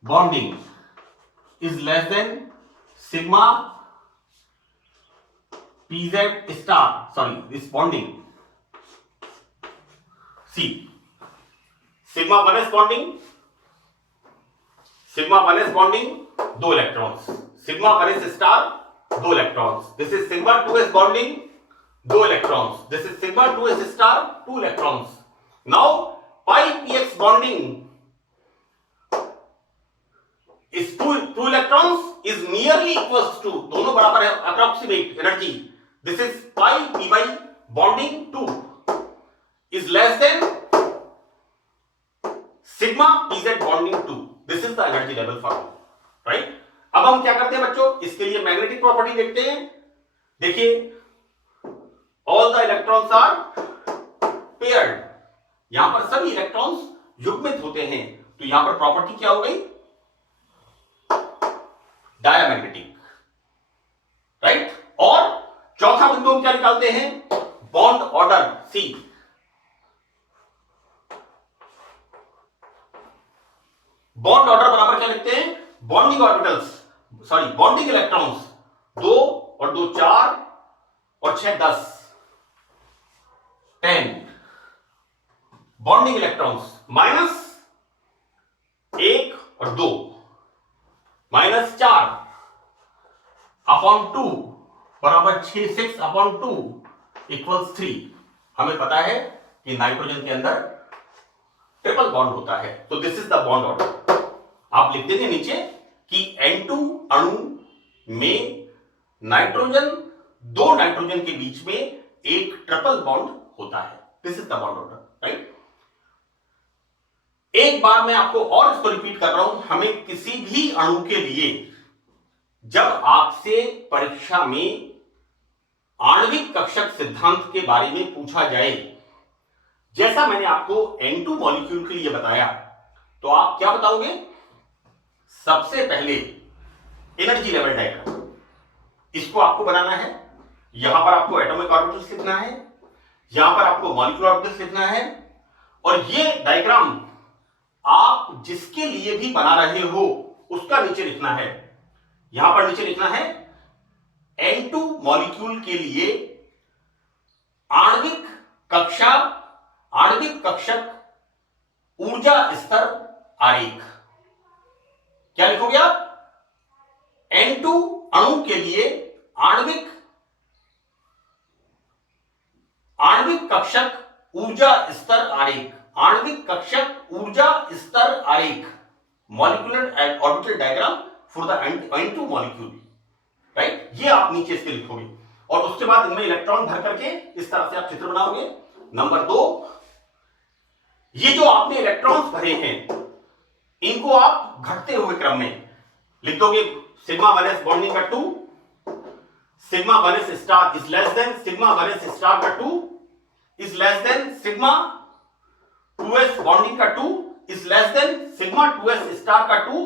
bonding is less than sigma pz star, sorry, this bonding, see, sigma 1s bonding, sigma 1s bonding, 2 electrons, sigma 1s star 2 electrons, this is sigma 2s bonding 2 electrons, this is sigma 2s star 2 electrons. Now pi px bonding is 2 electrons is nearly equals to, दोनों बराबर है, approximate energy, this is pi py bonding 2 is less than sigma pz bonding 2, this is the energy level formula, right? अब हम क्या करते हैं बच्चों, इसके लिए मैग्नेटिक प्रॉपर्टी देखते हैं। देखिए, all the electrons are paired, यहां पर सभी इलेक्ट्रॉन्स युग्मित होते हैं, तो यहां पर प्रॉपर्टी क्या हो गई, डायमैग्नेटिक, राइट। और चौथा बिंदु हम क्या निकालते हैं, बॉन्ड ऑर्डर, सी, बॉन्ड ऑर्डर बराबर क्या लिखते हैं, bonding orbitals, sorry bonding electrons, 2 और 2 4 और 6 10 10 बॉन्डिंग इलेक्ट्रॉन्स, -1 और 2 -4/2 बराबर 6/2 इक्वल्स 3। हमें पता है कि नाइट्रोजन के अंदर ट्रिपल बॉन्ड होता है, तो this is the bond order. आप लिख देंगे नीचे कि N2 अणु में नाइट्रोजन, 2 नाइट्रोजन के बीच में एक ट्रिपल बॉन्ड होता है, this is the bond order, right. एक बार मैं आपको और इसको रिपीट कर रहा हूं, हमें किसी भी अणु के लिए जब आपसे परीक्षा में आणविक कक्षक सिद्धांत के बारे में पूछा जाए, जैसा मैंने आपको N2 मॉलिक्यूल के लिए बताया, तो आप क्या बताओगे, सबसे पहले एनर्जी लेवल डायग्राम, इसको आपको बनाना है, यहां पर आपको एटॉमिक ऑर्बिटल्स लिखना है, यहां पर आपको मॉलिक्यूलर ऑर्बिटल्स लिखना है, और ये डायग्राम आप जिसके लिए भी बना रहे हो उसका नीचे लिखना है। यहां पर नीचे लिखना है N2 मॉलिक्यूल के लिए आणविक कक्षक ऊर्जा स्तर आरेख। क्या लिखोगे आप, N2 अणु के लिए आणविक कक्षक ऊर्जा स्तर आरेख, आणविक कक्षक ऊर्जा स्तर आरेख, molecular orbital diagram for the N2 molecule, right. ये आप नीचे इसके लिखोगे और उसके बाद इनमें इलेक्ट्रॉन भर करके इस तरह से आप चित्र बनाओगे। नंबर 2, ये जो आपने इलेक्ट्रॉन्स भरे हैं इनको आप घटते हुए क्रम में लिख दोगे। सिग्मा 1s बॉन्डिंग का 2, sigma 1s star is less than sigma 1s star का 2 is less than sigma 2s bonding का 2 is less than sigma 2s star का 2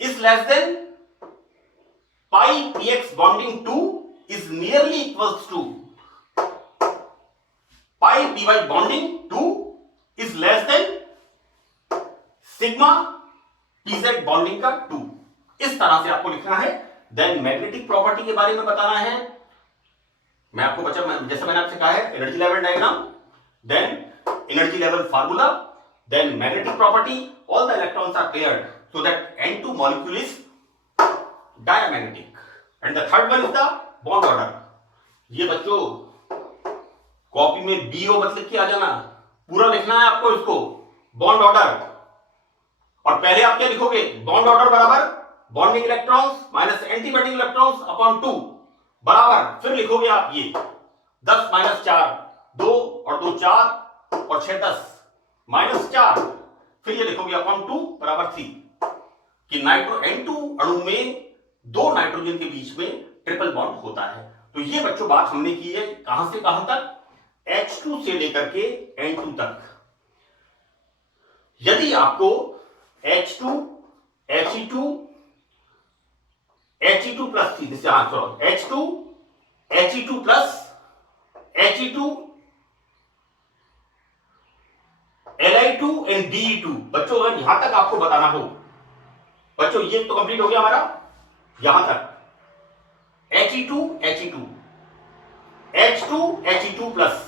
is less than pi px bonding 2 is nearly equals to pi py bonding 2 is less than sigma pz bonding का 2। इस तरह से आपको लिखना है। Then magnetic property के बारे में बताना है, मैं आपको जैसे मैंने आपसे कहा है energy level diagram, then energy level formula, then magnetic property, all the electrons are paired so that N2 molecule is diamagnetic and the third one is the bond order. ये बच्चों कॉपी में BO मत लिख के आ जाना, पूरा लिखना है आपको इसको, बॉन्ड ऑर्डर। और पहले आप क्या लिखोगे, बॉन्ड ऑर्डर बराबर bonding electrons minus anti bonding electrons upon 2 बराबर, फिर लिखोगे आप ये 10 माइनस 4, 2 और 2 4 और 6 10 माइनस 4, फिर ये लिखोगे अपॉन 2 बराबर 3 कि N2 अणु में दो नाइट्रोजन के बीच में ट्रिपल बॉन्ड होता है। तो ये बच्चों बात हमने की है कहां से कहां तक, H2 से लेकर के N2 तक। यदि आपको H2 He2 He2 plus H2 He2 plus He2 Li2 and De2, बच्चों अगर यहां तक आपको बताना हो, बच्चों ये तो कंप्लीट हो गया हमारा यहां तक, He2 He2 H2 He2 plus,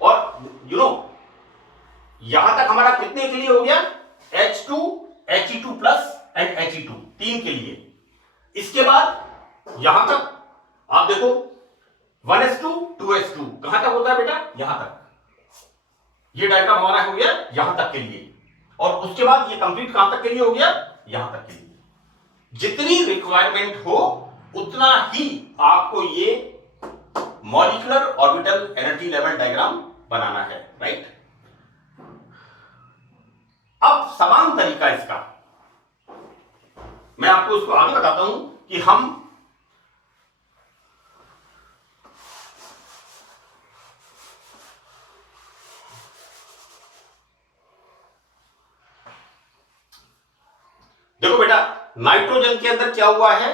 और यहां तक हमारा कितने के लिए हो गया, H2 He2 plus and He2 तीन के लिए। इसके बाद यहां तक आप देखो 1s2 2s2 कहां तक होता है बेटा, यहां तक, ये डायग्राम हमारा हो गया यहां तक के लिए, और उसके बाद ये कंप्लीट कहां तक के लिए हो गया, यहां तक के लिए। जितनी रिक्वायरमेंट हो उतना ही आपको ये molecular orbital energy level diagram बनाना है, राइट। अब समान तरीका इसका मैं आपको इसको आगे बताता हूं कि हम देखो बेटा नाइट्रोजन के अंदर क्या हुआ है,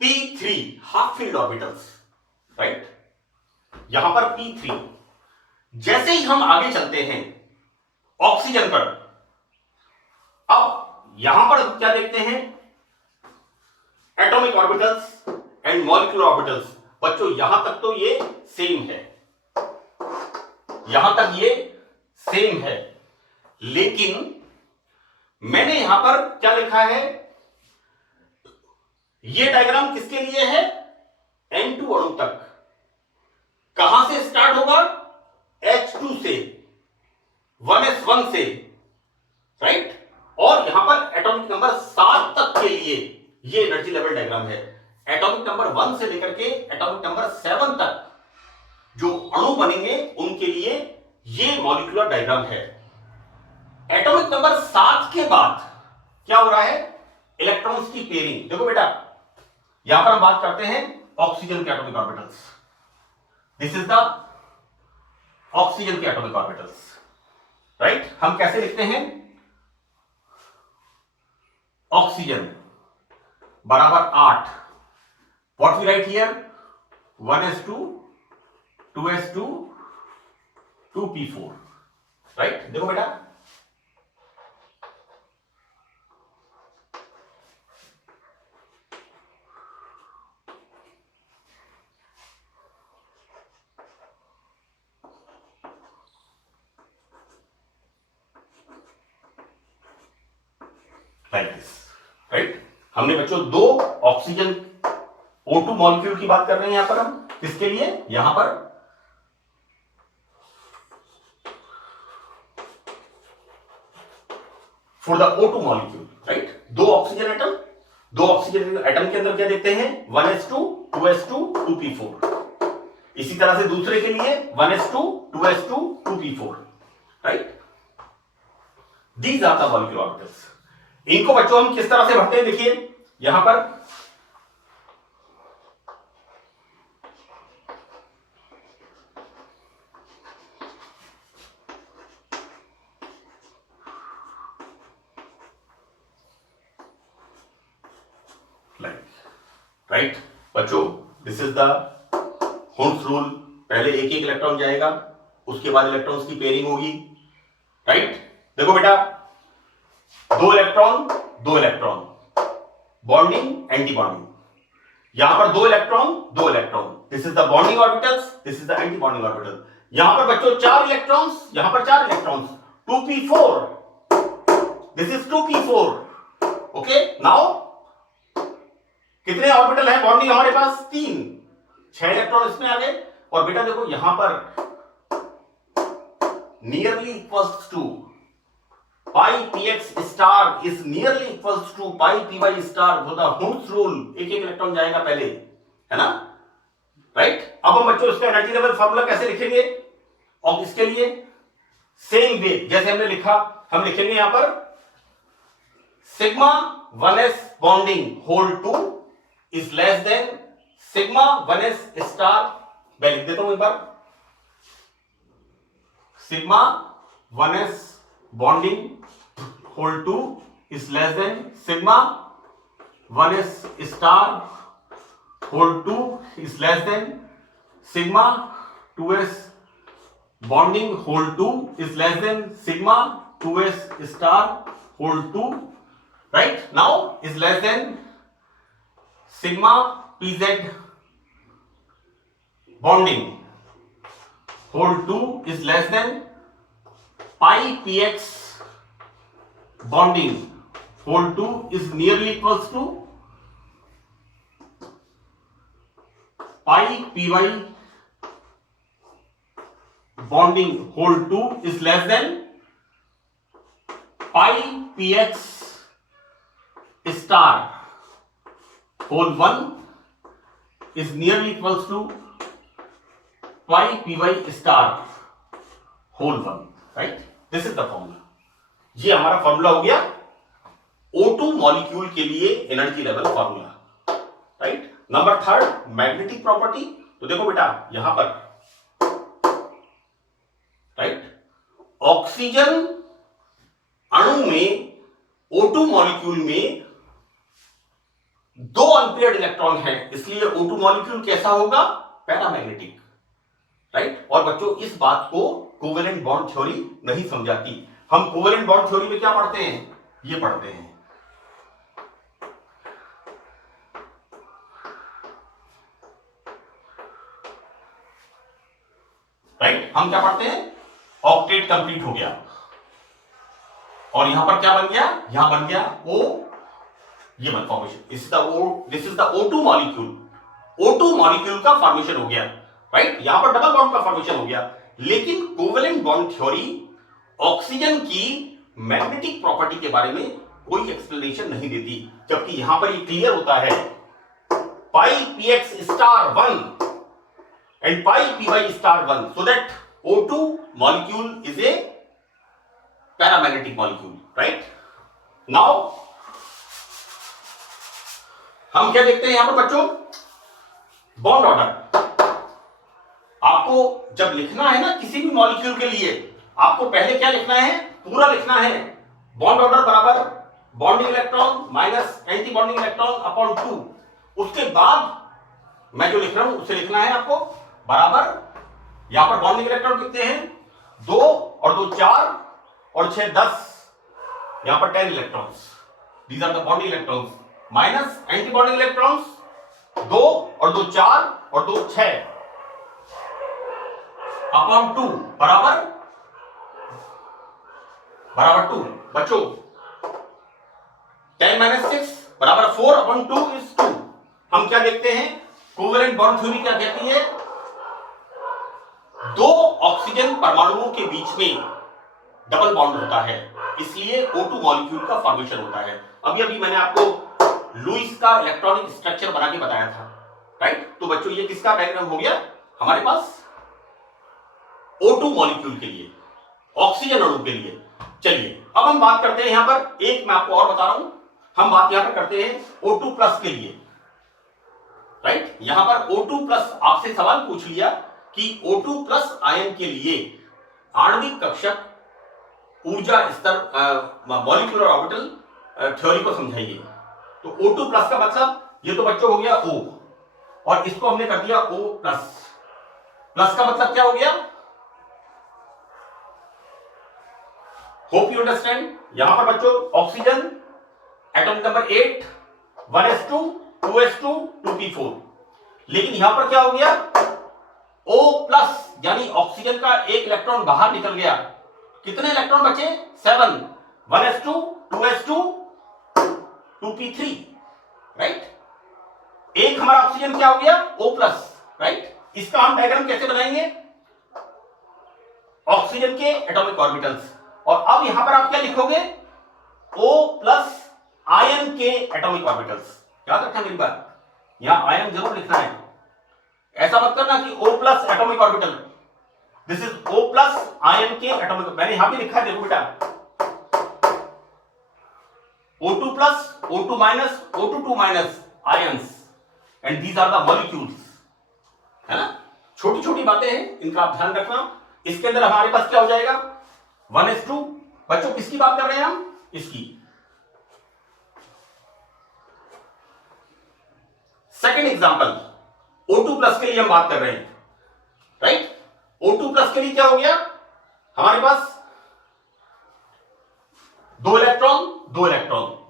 P3 half field orbitals, right, यहां पर P3। जैसे ही हम आगे चलते हैं ऑक्सीजन पर, अब यहां पर क्या देखते हैं, atomic orbitals and molecular orbitals. बच्चों यहां तक तो ये सेम है, यहां तक ये सेम है, लेकिन मैंने यहां पर क्या लिखा है, ये डायग्राम किसके लिए है, N2 अणु तक। कहां से स्टार्ट होगा, H2 से, 1s1 से, राइट, और यहां पर एटॉमिक नंबर 7 तक के लिए ये एनर्जी लेवल डायग्राम है। एटॉमिक नंबर 1 से लेकर के एटॉमिक नंबर 7 तक जो अणु बनेंगे उनके लिए ये मॉलिक्यूलर डायग्राम है। एटॉमिक नंबर 7 के बाद क्या हो रहा है, इलेक्ट्रॉन्स की पेयरिंग। देखो बेटा यहां पर हम बात करते हैं ऑक्सीजन के atomic orbitals, this is the oxygen के एटॉमिक ऑर्बिटल्स, राइट। हम कैसे लिखते हैं, ऑक्सीजन बराबर 8, what we write here, 1s2 2s2 2p4, right. देखो बेटा लाइक दिस, राइट। हमने बच्चों दो ऑक्सीजन O2 मॉलिक्यूल की बात कर रहे हैं यहां पर हम, किसके लिए, यहां पर for the O2 molecule, right. दो ऑक्सीजन एटम, दो ऑक्सीजन एटम के अंदर क्या देखते हैं, 1s2 2s2 2p4। इसी तरह से दूसरे के लिए 1s2 2s2 2p4, right. These are the molecular orbitals. इनको बच्चों हम किस तरह से भरते हैं, देखिए यहां पर राइट बच्चों, दिस इज द हुंस रूल। पहले एक एक इलेक्ट्रॉन जाएगा, उसके बाद इलेक्ट्रॉन्स की पेयरिंग होगी, राइट। देखो बेटा दो इलेक्ट्रॉन बॉन्डिंग एंटी बॉन्डिंग, यहां पर दो electron, this is the bonding orbitals, this is the anti bonding orbital. यहां पर बच्चों 4 इलेक्ट्रॉन्स, यहां पर 4 electrons, 2p4, this is 2p4। Okay, now कितने ऑर्बिटल है बॉन्डिंग हमारे पास? 3, 6 इलेक्ट्रॉन इसमें आ गए। और बेटा देखो यहां पर nearly equals to pi px star is nearly equals to pi py star, जो द हुड्स रूल, एक इलेक्ट्रॉन जाएगा पहले, है ना, राइट। अब हम बच्चों इसका एनर्जी लेवल फार्मूला कैसे लिखेंगे? और इसके लिए सेम वे जैसे हमने लिखा, हम लिखेंगे यहां पर sigma 1s bonding whole 2 is less than sigma 1s star. मैं लिख देता हूं एक बार, sigma 1s bonding whole 2 is less than sigma 1s star whole 2 is less than sigma 2s bonding whole 2 is less than sigma 2s star whole 2, right, now is less than sigma pz bonding whole 2 is less than pi px bonding whole 2 is nearly equals to pi py bonding whole 2 is less than pi px star whole 1 is nearly equals to pi py star whole 1, right. This is the formula. ये हमारा formula हो गया O2 molecule के लिए energy level formula, right. Number 3 magnetic property. तो देखो बेटा यहां पर, राइट, ऑक्सीजन अणु में O2 मॉलिक्यूल में 2 अनपेयर्ड इलेक्ट्रॉन है, इसलिए O2 मॉलिक्यूल कैसा होगा? Paramagnetic, right. और बच्चों इस बात को कोवेलेंट बॉन्ड थ्योरी नहीं समझाती। हम कोवेलेंट बॉन्ड थ्योरी में क्या पढ़ते हैं? ये पढ़ते हैं, राइट। हम क्या पढ़ते हैं? ऑक्टेट कंप्लीट हो गया और यहां पर क्या बन गया? यहां बन गया O, ये बन formation, this is the O2 molecule. O2 molecule का फॉर्मेशन हो गया, राइट। यहां पर डबल बॉन्ड का फॉर्मेशन हो गया। लेकिन कोवेलेंट बॉन्ड थ्योरी ऑक्सीजन की मैग्नेटिक प्रॉपर्टी के बारे में कोई एक्सप्लेनेशन नहीं देती, जबकि यहां पर ये क्लियर होता है पाई px star 1 and pi py star 1, so that O2 molecule is a paramagnetic molecule, right. Now हम क्या देखते हैं यहां पर बच्चों? Bond order. आपको जब लिखना है ना किसी भी मॉलिक्यूल के लिए, आपको पहले क्या लिखना है? पूरा लिखना है। बॉन्ड ऑर्डर बराबर bonding electron minus anti bonding electron upon 2। उसके बाद मैं जो लिख रहा हूं उसे लिखना है आपको बराबर, यहां पर बॉन्डिंग इलेक्ट्रॉन कितने हैं? 2 और 2 4 और 6 10, यहां पर 10 electrons, these are the bonding electrons, minus anti bonding electrons 2 और 2 4 और 2 6 अपॉन 2 बराबर 2। बच्चों 10 माइनस 6 बराबर 4 अपॉन 2 इज 2। हम क्या देखते हैं? कोवेलेंट बॉन्ड थ्योरी क्या कहती है? 2 ऑक्सीजन परमाणुओं के बीच में डबल बॉन्ड होता है, इसलिए O2 मॉलिक्यूल का फॉर्मेशन होता है। अभी अभी मैंने आपको लुईस का इलेक्ट्रॉनिक स्ट्रक्चर बना के बताया था, राइट। तो बच्चों ये किसका डायग्राम हो गया हमारे पास? O2 मॉलिक्यूल के लिए, ऑक्सीजन अणु के लिए। चलिए अब हम बात करते हैं यहां पर, एक मैं आपको और बता रहा हूं, हम बात यहां पर करते हैं O2 प्लस के लिए, राइट। यहां पर O2 प्लस, आपसे सवाल पूछ लिया कि O2 प्लस आयन के लिए आणविक कक्षक ऊर्जा स्तर मॉलिक्यूलर ऑर्बिटल थ्योरी को समझाइए। तो O2 प्लस का मतलब, ये तो बच्चों हो गया O, और इसको हमने कर दिया O प्लस। प्लस का मतलब क्या हो गया? Hope you understand. यहां पर बच्चों oxygen atomic number 8 1s2 2s2 2p4। लेकिन यहां पर क्या हो गया, O प्लस यानी ऑक्सीजन का एक इलेक्ट्रॉन बाहर निकल गया। कितने इलेक्ट्रॉन बचे? 7, 1s2 2s2 2p3, राइट। एक हमारा ऑक्सीजन क्या हो गया, O प्लस, राइट। इसका हम डायग्राम कैसे बनाएंगे, ऑक्सीजन के एटॉमिक ऑर्बिटल्स। और अब यहां पर आप क्या लिखोगे, O प्लस आयन के एटॉमिक ऑर्बिटल्स। याद रखना मेरी बात, यहां आयन जरूर लिखना है, ऐसा मत करना कि O plus atomic orbital. This is O plus ion के एटॉमिक, मैंने यहां भी लिखा है, देखो बेटा, O2 plus O2 minus O2 minus ions and these are the molecules, है ना। छोटी छोटी बातें हैं, इनका आप ध्यान रखना। इसके अंदर हमारे पास क्या हो जाएगा, 1s2। बच्चों किसकी बात कर रहे हैं हम, इसकी। सेकेंड एग्जांपल, O2 प्लस के लिए हम बात कर रहे हैं, राइट। O2 प्लस के लिए क्या हो गया, हमारे पास 2 इलेक्ट्रॉन,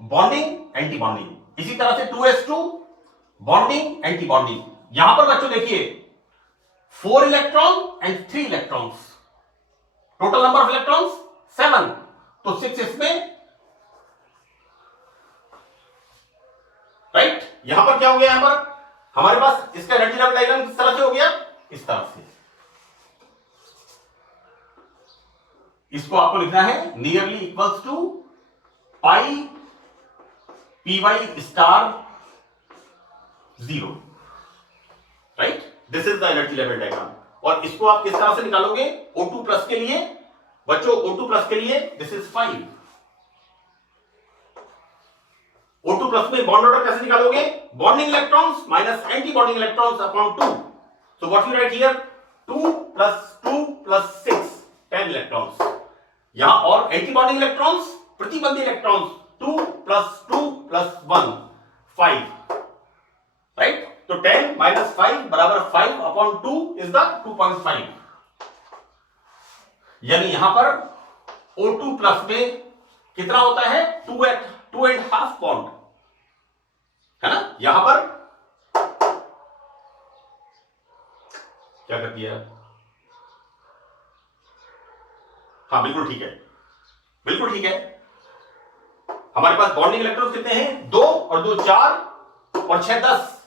बॉन्डिंग एंटी बॉन्डिंग। इसी तरह से 2s2 बॉन्डिंग एंटी बॉन्डिंग। यहां पर बच्चों देखिए 4 electron and 3 electrons, total number of electrons 7, तो 6 इसमें, राइट। यहां पर क्या हो गया, यहां पर हमारे पास इसका एनर्जी लेवल डायग्राम किस तरह से हो गया, इस तरह से। इसको आपको लिखना है nearly equals to pi py star 0, right. This is the energy level diagram. और इसको आप किस तरह से निकालोगे, O2 प्लस के लिए बच्चों, O2 प्लस के लिए दिस इज 5। O2 प्लस में बॉन्ड ऑर्डर कैसे निकालोगे, bonding electrons minus anti bonding electrons upon 2। So what you write here, 2 plus 6 10 electrons. यहां और एंटी बॉन्डिंग इलेक्ट्रॉन्स, प्रतिबंधी इलेक्ट्रॉन्स 2 प्लस 1 5, राइट। तो 10 माइनस 5 बराबर 5 अपॉन 2 इज द 2.5। यानी यहां पर O2 प्लस में कितना होता है, 2.5 बॉन्ड, है ना। यहां पर क्या कर दिया, हाँ बिल्कुल ठीक है, बिल्कुल ठीक है। हमारे पास बॉन्डिंग इलेक्ट्रॉन कितने हैं, 2 और 2 4 और 6 10।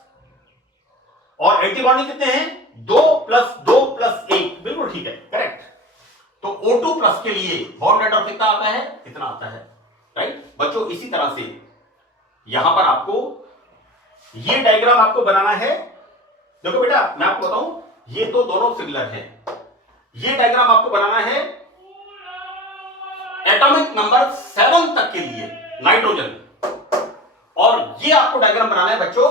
और एंटी बॉन्डिंग कितने हैं, 2 प्लस 1, बिल्कुल ठीक है, करेक्ट। तो O2 प्लस के लिए बॉन्ड ऑर्डर कितना आता है, इतना आता है, राइट। बच्चों इसी तरह से यहां पर आपको ये डायग्राम आपको बनाना है। देखो बेटा मैं आपको बताऊं, ये तो दोनों सिमिलर हैं। ये डायग्राम आपको बनाना है एटॉमिक नंबर 7 तक के लिए नाइट्रोजन, और ये आपको डायग्राम बनाना है बच्चों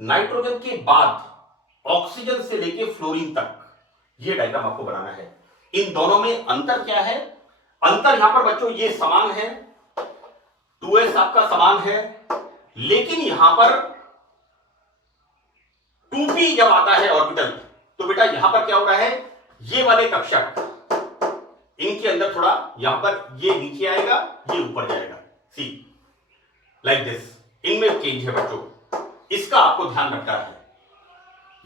नाइट्रोजन के बाद ऑक्सीजन से लेके फ्लोरीन तक। ये डायग्राम आपको बनाना है। इन दोनों में अंतर क्या है, अंतर यहां पर बच्चों ये समान है, 2s आपका समान है, लेकिन यहां पर 2p जब आता है ऑर्बिटल, तो बेटा यहां पर क्या हो रहा है, ये वाले कक्षक इनके अंदर थोड़ा यहां पर ये नीचे आएगा, ये ऊपर जाएगा, सी लाइक दिस, इनमें चेंज है बच्चों। इसका आपको ध्यान रखना है,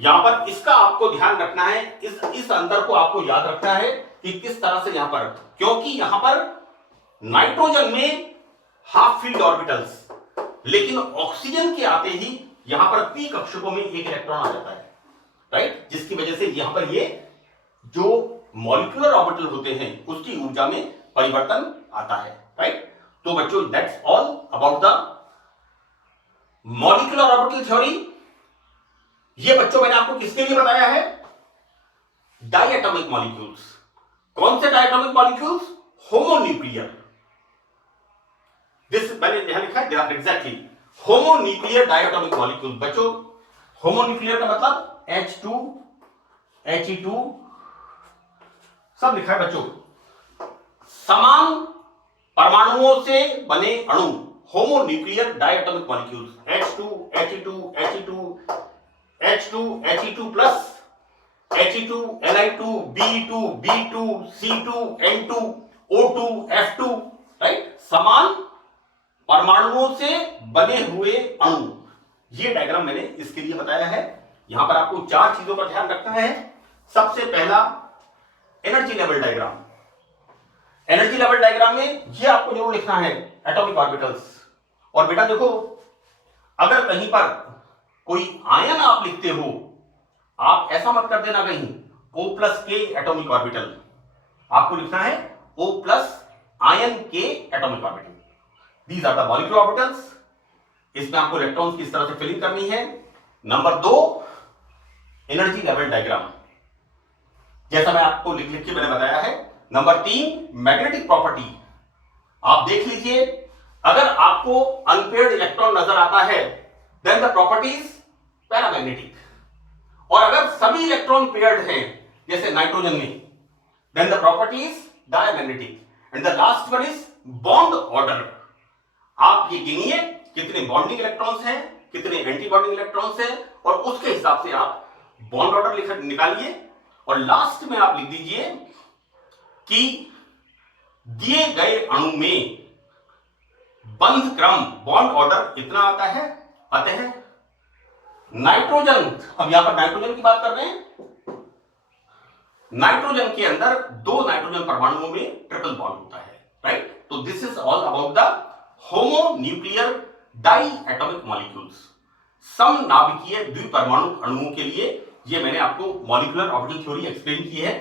यहां पर इसका आपको ध्यान रखना है, इस अंतर को आपको याद रखना है कि किस तरह से यहां पर, क्योंकि यहां पर नाइट्रोजन में हाफ फील्ड ऑर्बिटल्स, लेकिन ऑक्सीजन के आते ही यहां पर p कक्षकों में एक इलेक्ट्रॉन आ जाता है, राइट। जिसकी वजह से यहां पर ये जो मॉलिक्यूलर ऑर्बिटल होते हैं उसकी ऊर्जा में परिवर्तन आता है, राइट। तो बच्चों that's all about the molecular orbital theory. ये बच्चों मैंने आपको किसके लिए बताया है, डायटोमिक मॉलिक्यूल्स। कौन से डायटोमिक मॉलिक्यूल्स, होमोन्यूक्लियर। दिस मैंने यहां लिखा है एग्जैक्टली, होमोन्यूक्लियर डायटोमिक मॉलिक्यूल। बच्चों होमोन्यूक्लियर का मतलब H2 He2 सब लिखा है बच्चों, समान परमाणुओं से बने अणु, homonuclear diatomic molecules. H2 He2 He2 H2 He2 plus He2 Ni2 Be2 B2 C2 N2 O2 F2, right. समान परमाणुओं से बने हुए अणु ये डायग्राम मैंने इसके लिए बताया है। यहां पर आपको 4 चीजों का ध्यान रखना है। सबसे पहला energy level diagram. Energy level diagram में ये आपको जरूर लिखना है एटॉमिक ऑर्बिटल्स। और बेटा देखो, अगर कहीं पर कोई आयन आप लिखते हो, आप ऐसा मत कर देना कहीं O+K एटॉमिक ऑर्बिटल, आपको लिखना है O+ ion K atomic orbital. These are the molecular orbitals. इसमें आपको इलेक्ट्रॉन्स किस तरह से फिलिंग करनी है। नंबर 2 एनर्जी लेवल डायग्राम, जैसा मैं आपको लिख लिख के मैंने बताया है। Number 3 magnetic property. आप देख लीजिए, अगर आपको अनपेयर्ड इलेक्ट्रॉन नजर आता है देन द प्रॉपर्टीज पैरामैग्नेटिक, और अगर सभी इलेक्ट्रॉन पेयर्ड हैं जैसे नाइट्रोजन में then the properties diamagnetic. And the last one is bond order. आप ये गिनिए कितने बॉन्डिंग इलेक्ट्रॉन्स हैं, कितने एंटी बॉन्डिंग इलेक्ट्रॉन्स हैं, और उसके हिसाब से आप बॉन्ड ऑर्डर निकालिए। और लास्ट में आप लिख दीजिए कि दिए गए अणु में बंध क्रम बॉन्ड ऑर्डर इतना आता है। अतः नाइट्रोजन, अब यहां पर नाइट्रोजन की बात कर रहे हैं, नाइट्रोजन के अंदर 2 नाइट्रोजन परमाणुओं में ट्रिपल बॉन्ड होता है, राइट। तो this is all about the homonuclear diatomic molecules. समनाभिकीय द्विपरमाणु अणुओं के लिए ये मैंने आपको मॉलिक्यूलर ऑर्बिटल थ्योरी एक्सप्लेन की है।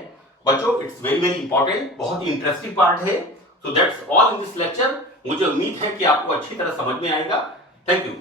बच्चों, इट्स वेरी वेरी इंपॉर्टेंट, बहुत ही इंटरेस्टिंग पार्ट है। So that's all in this lecture. मुझे उम्मीद है कि आपको अच्छी तरह समझ में आएगा। Thank you.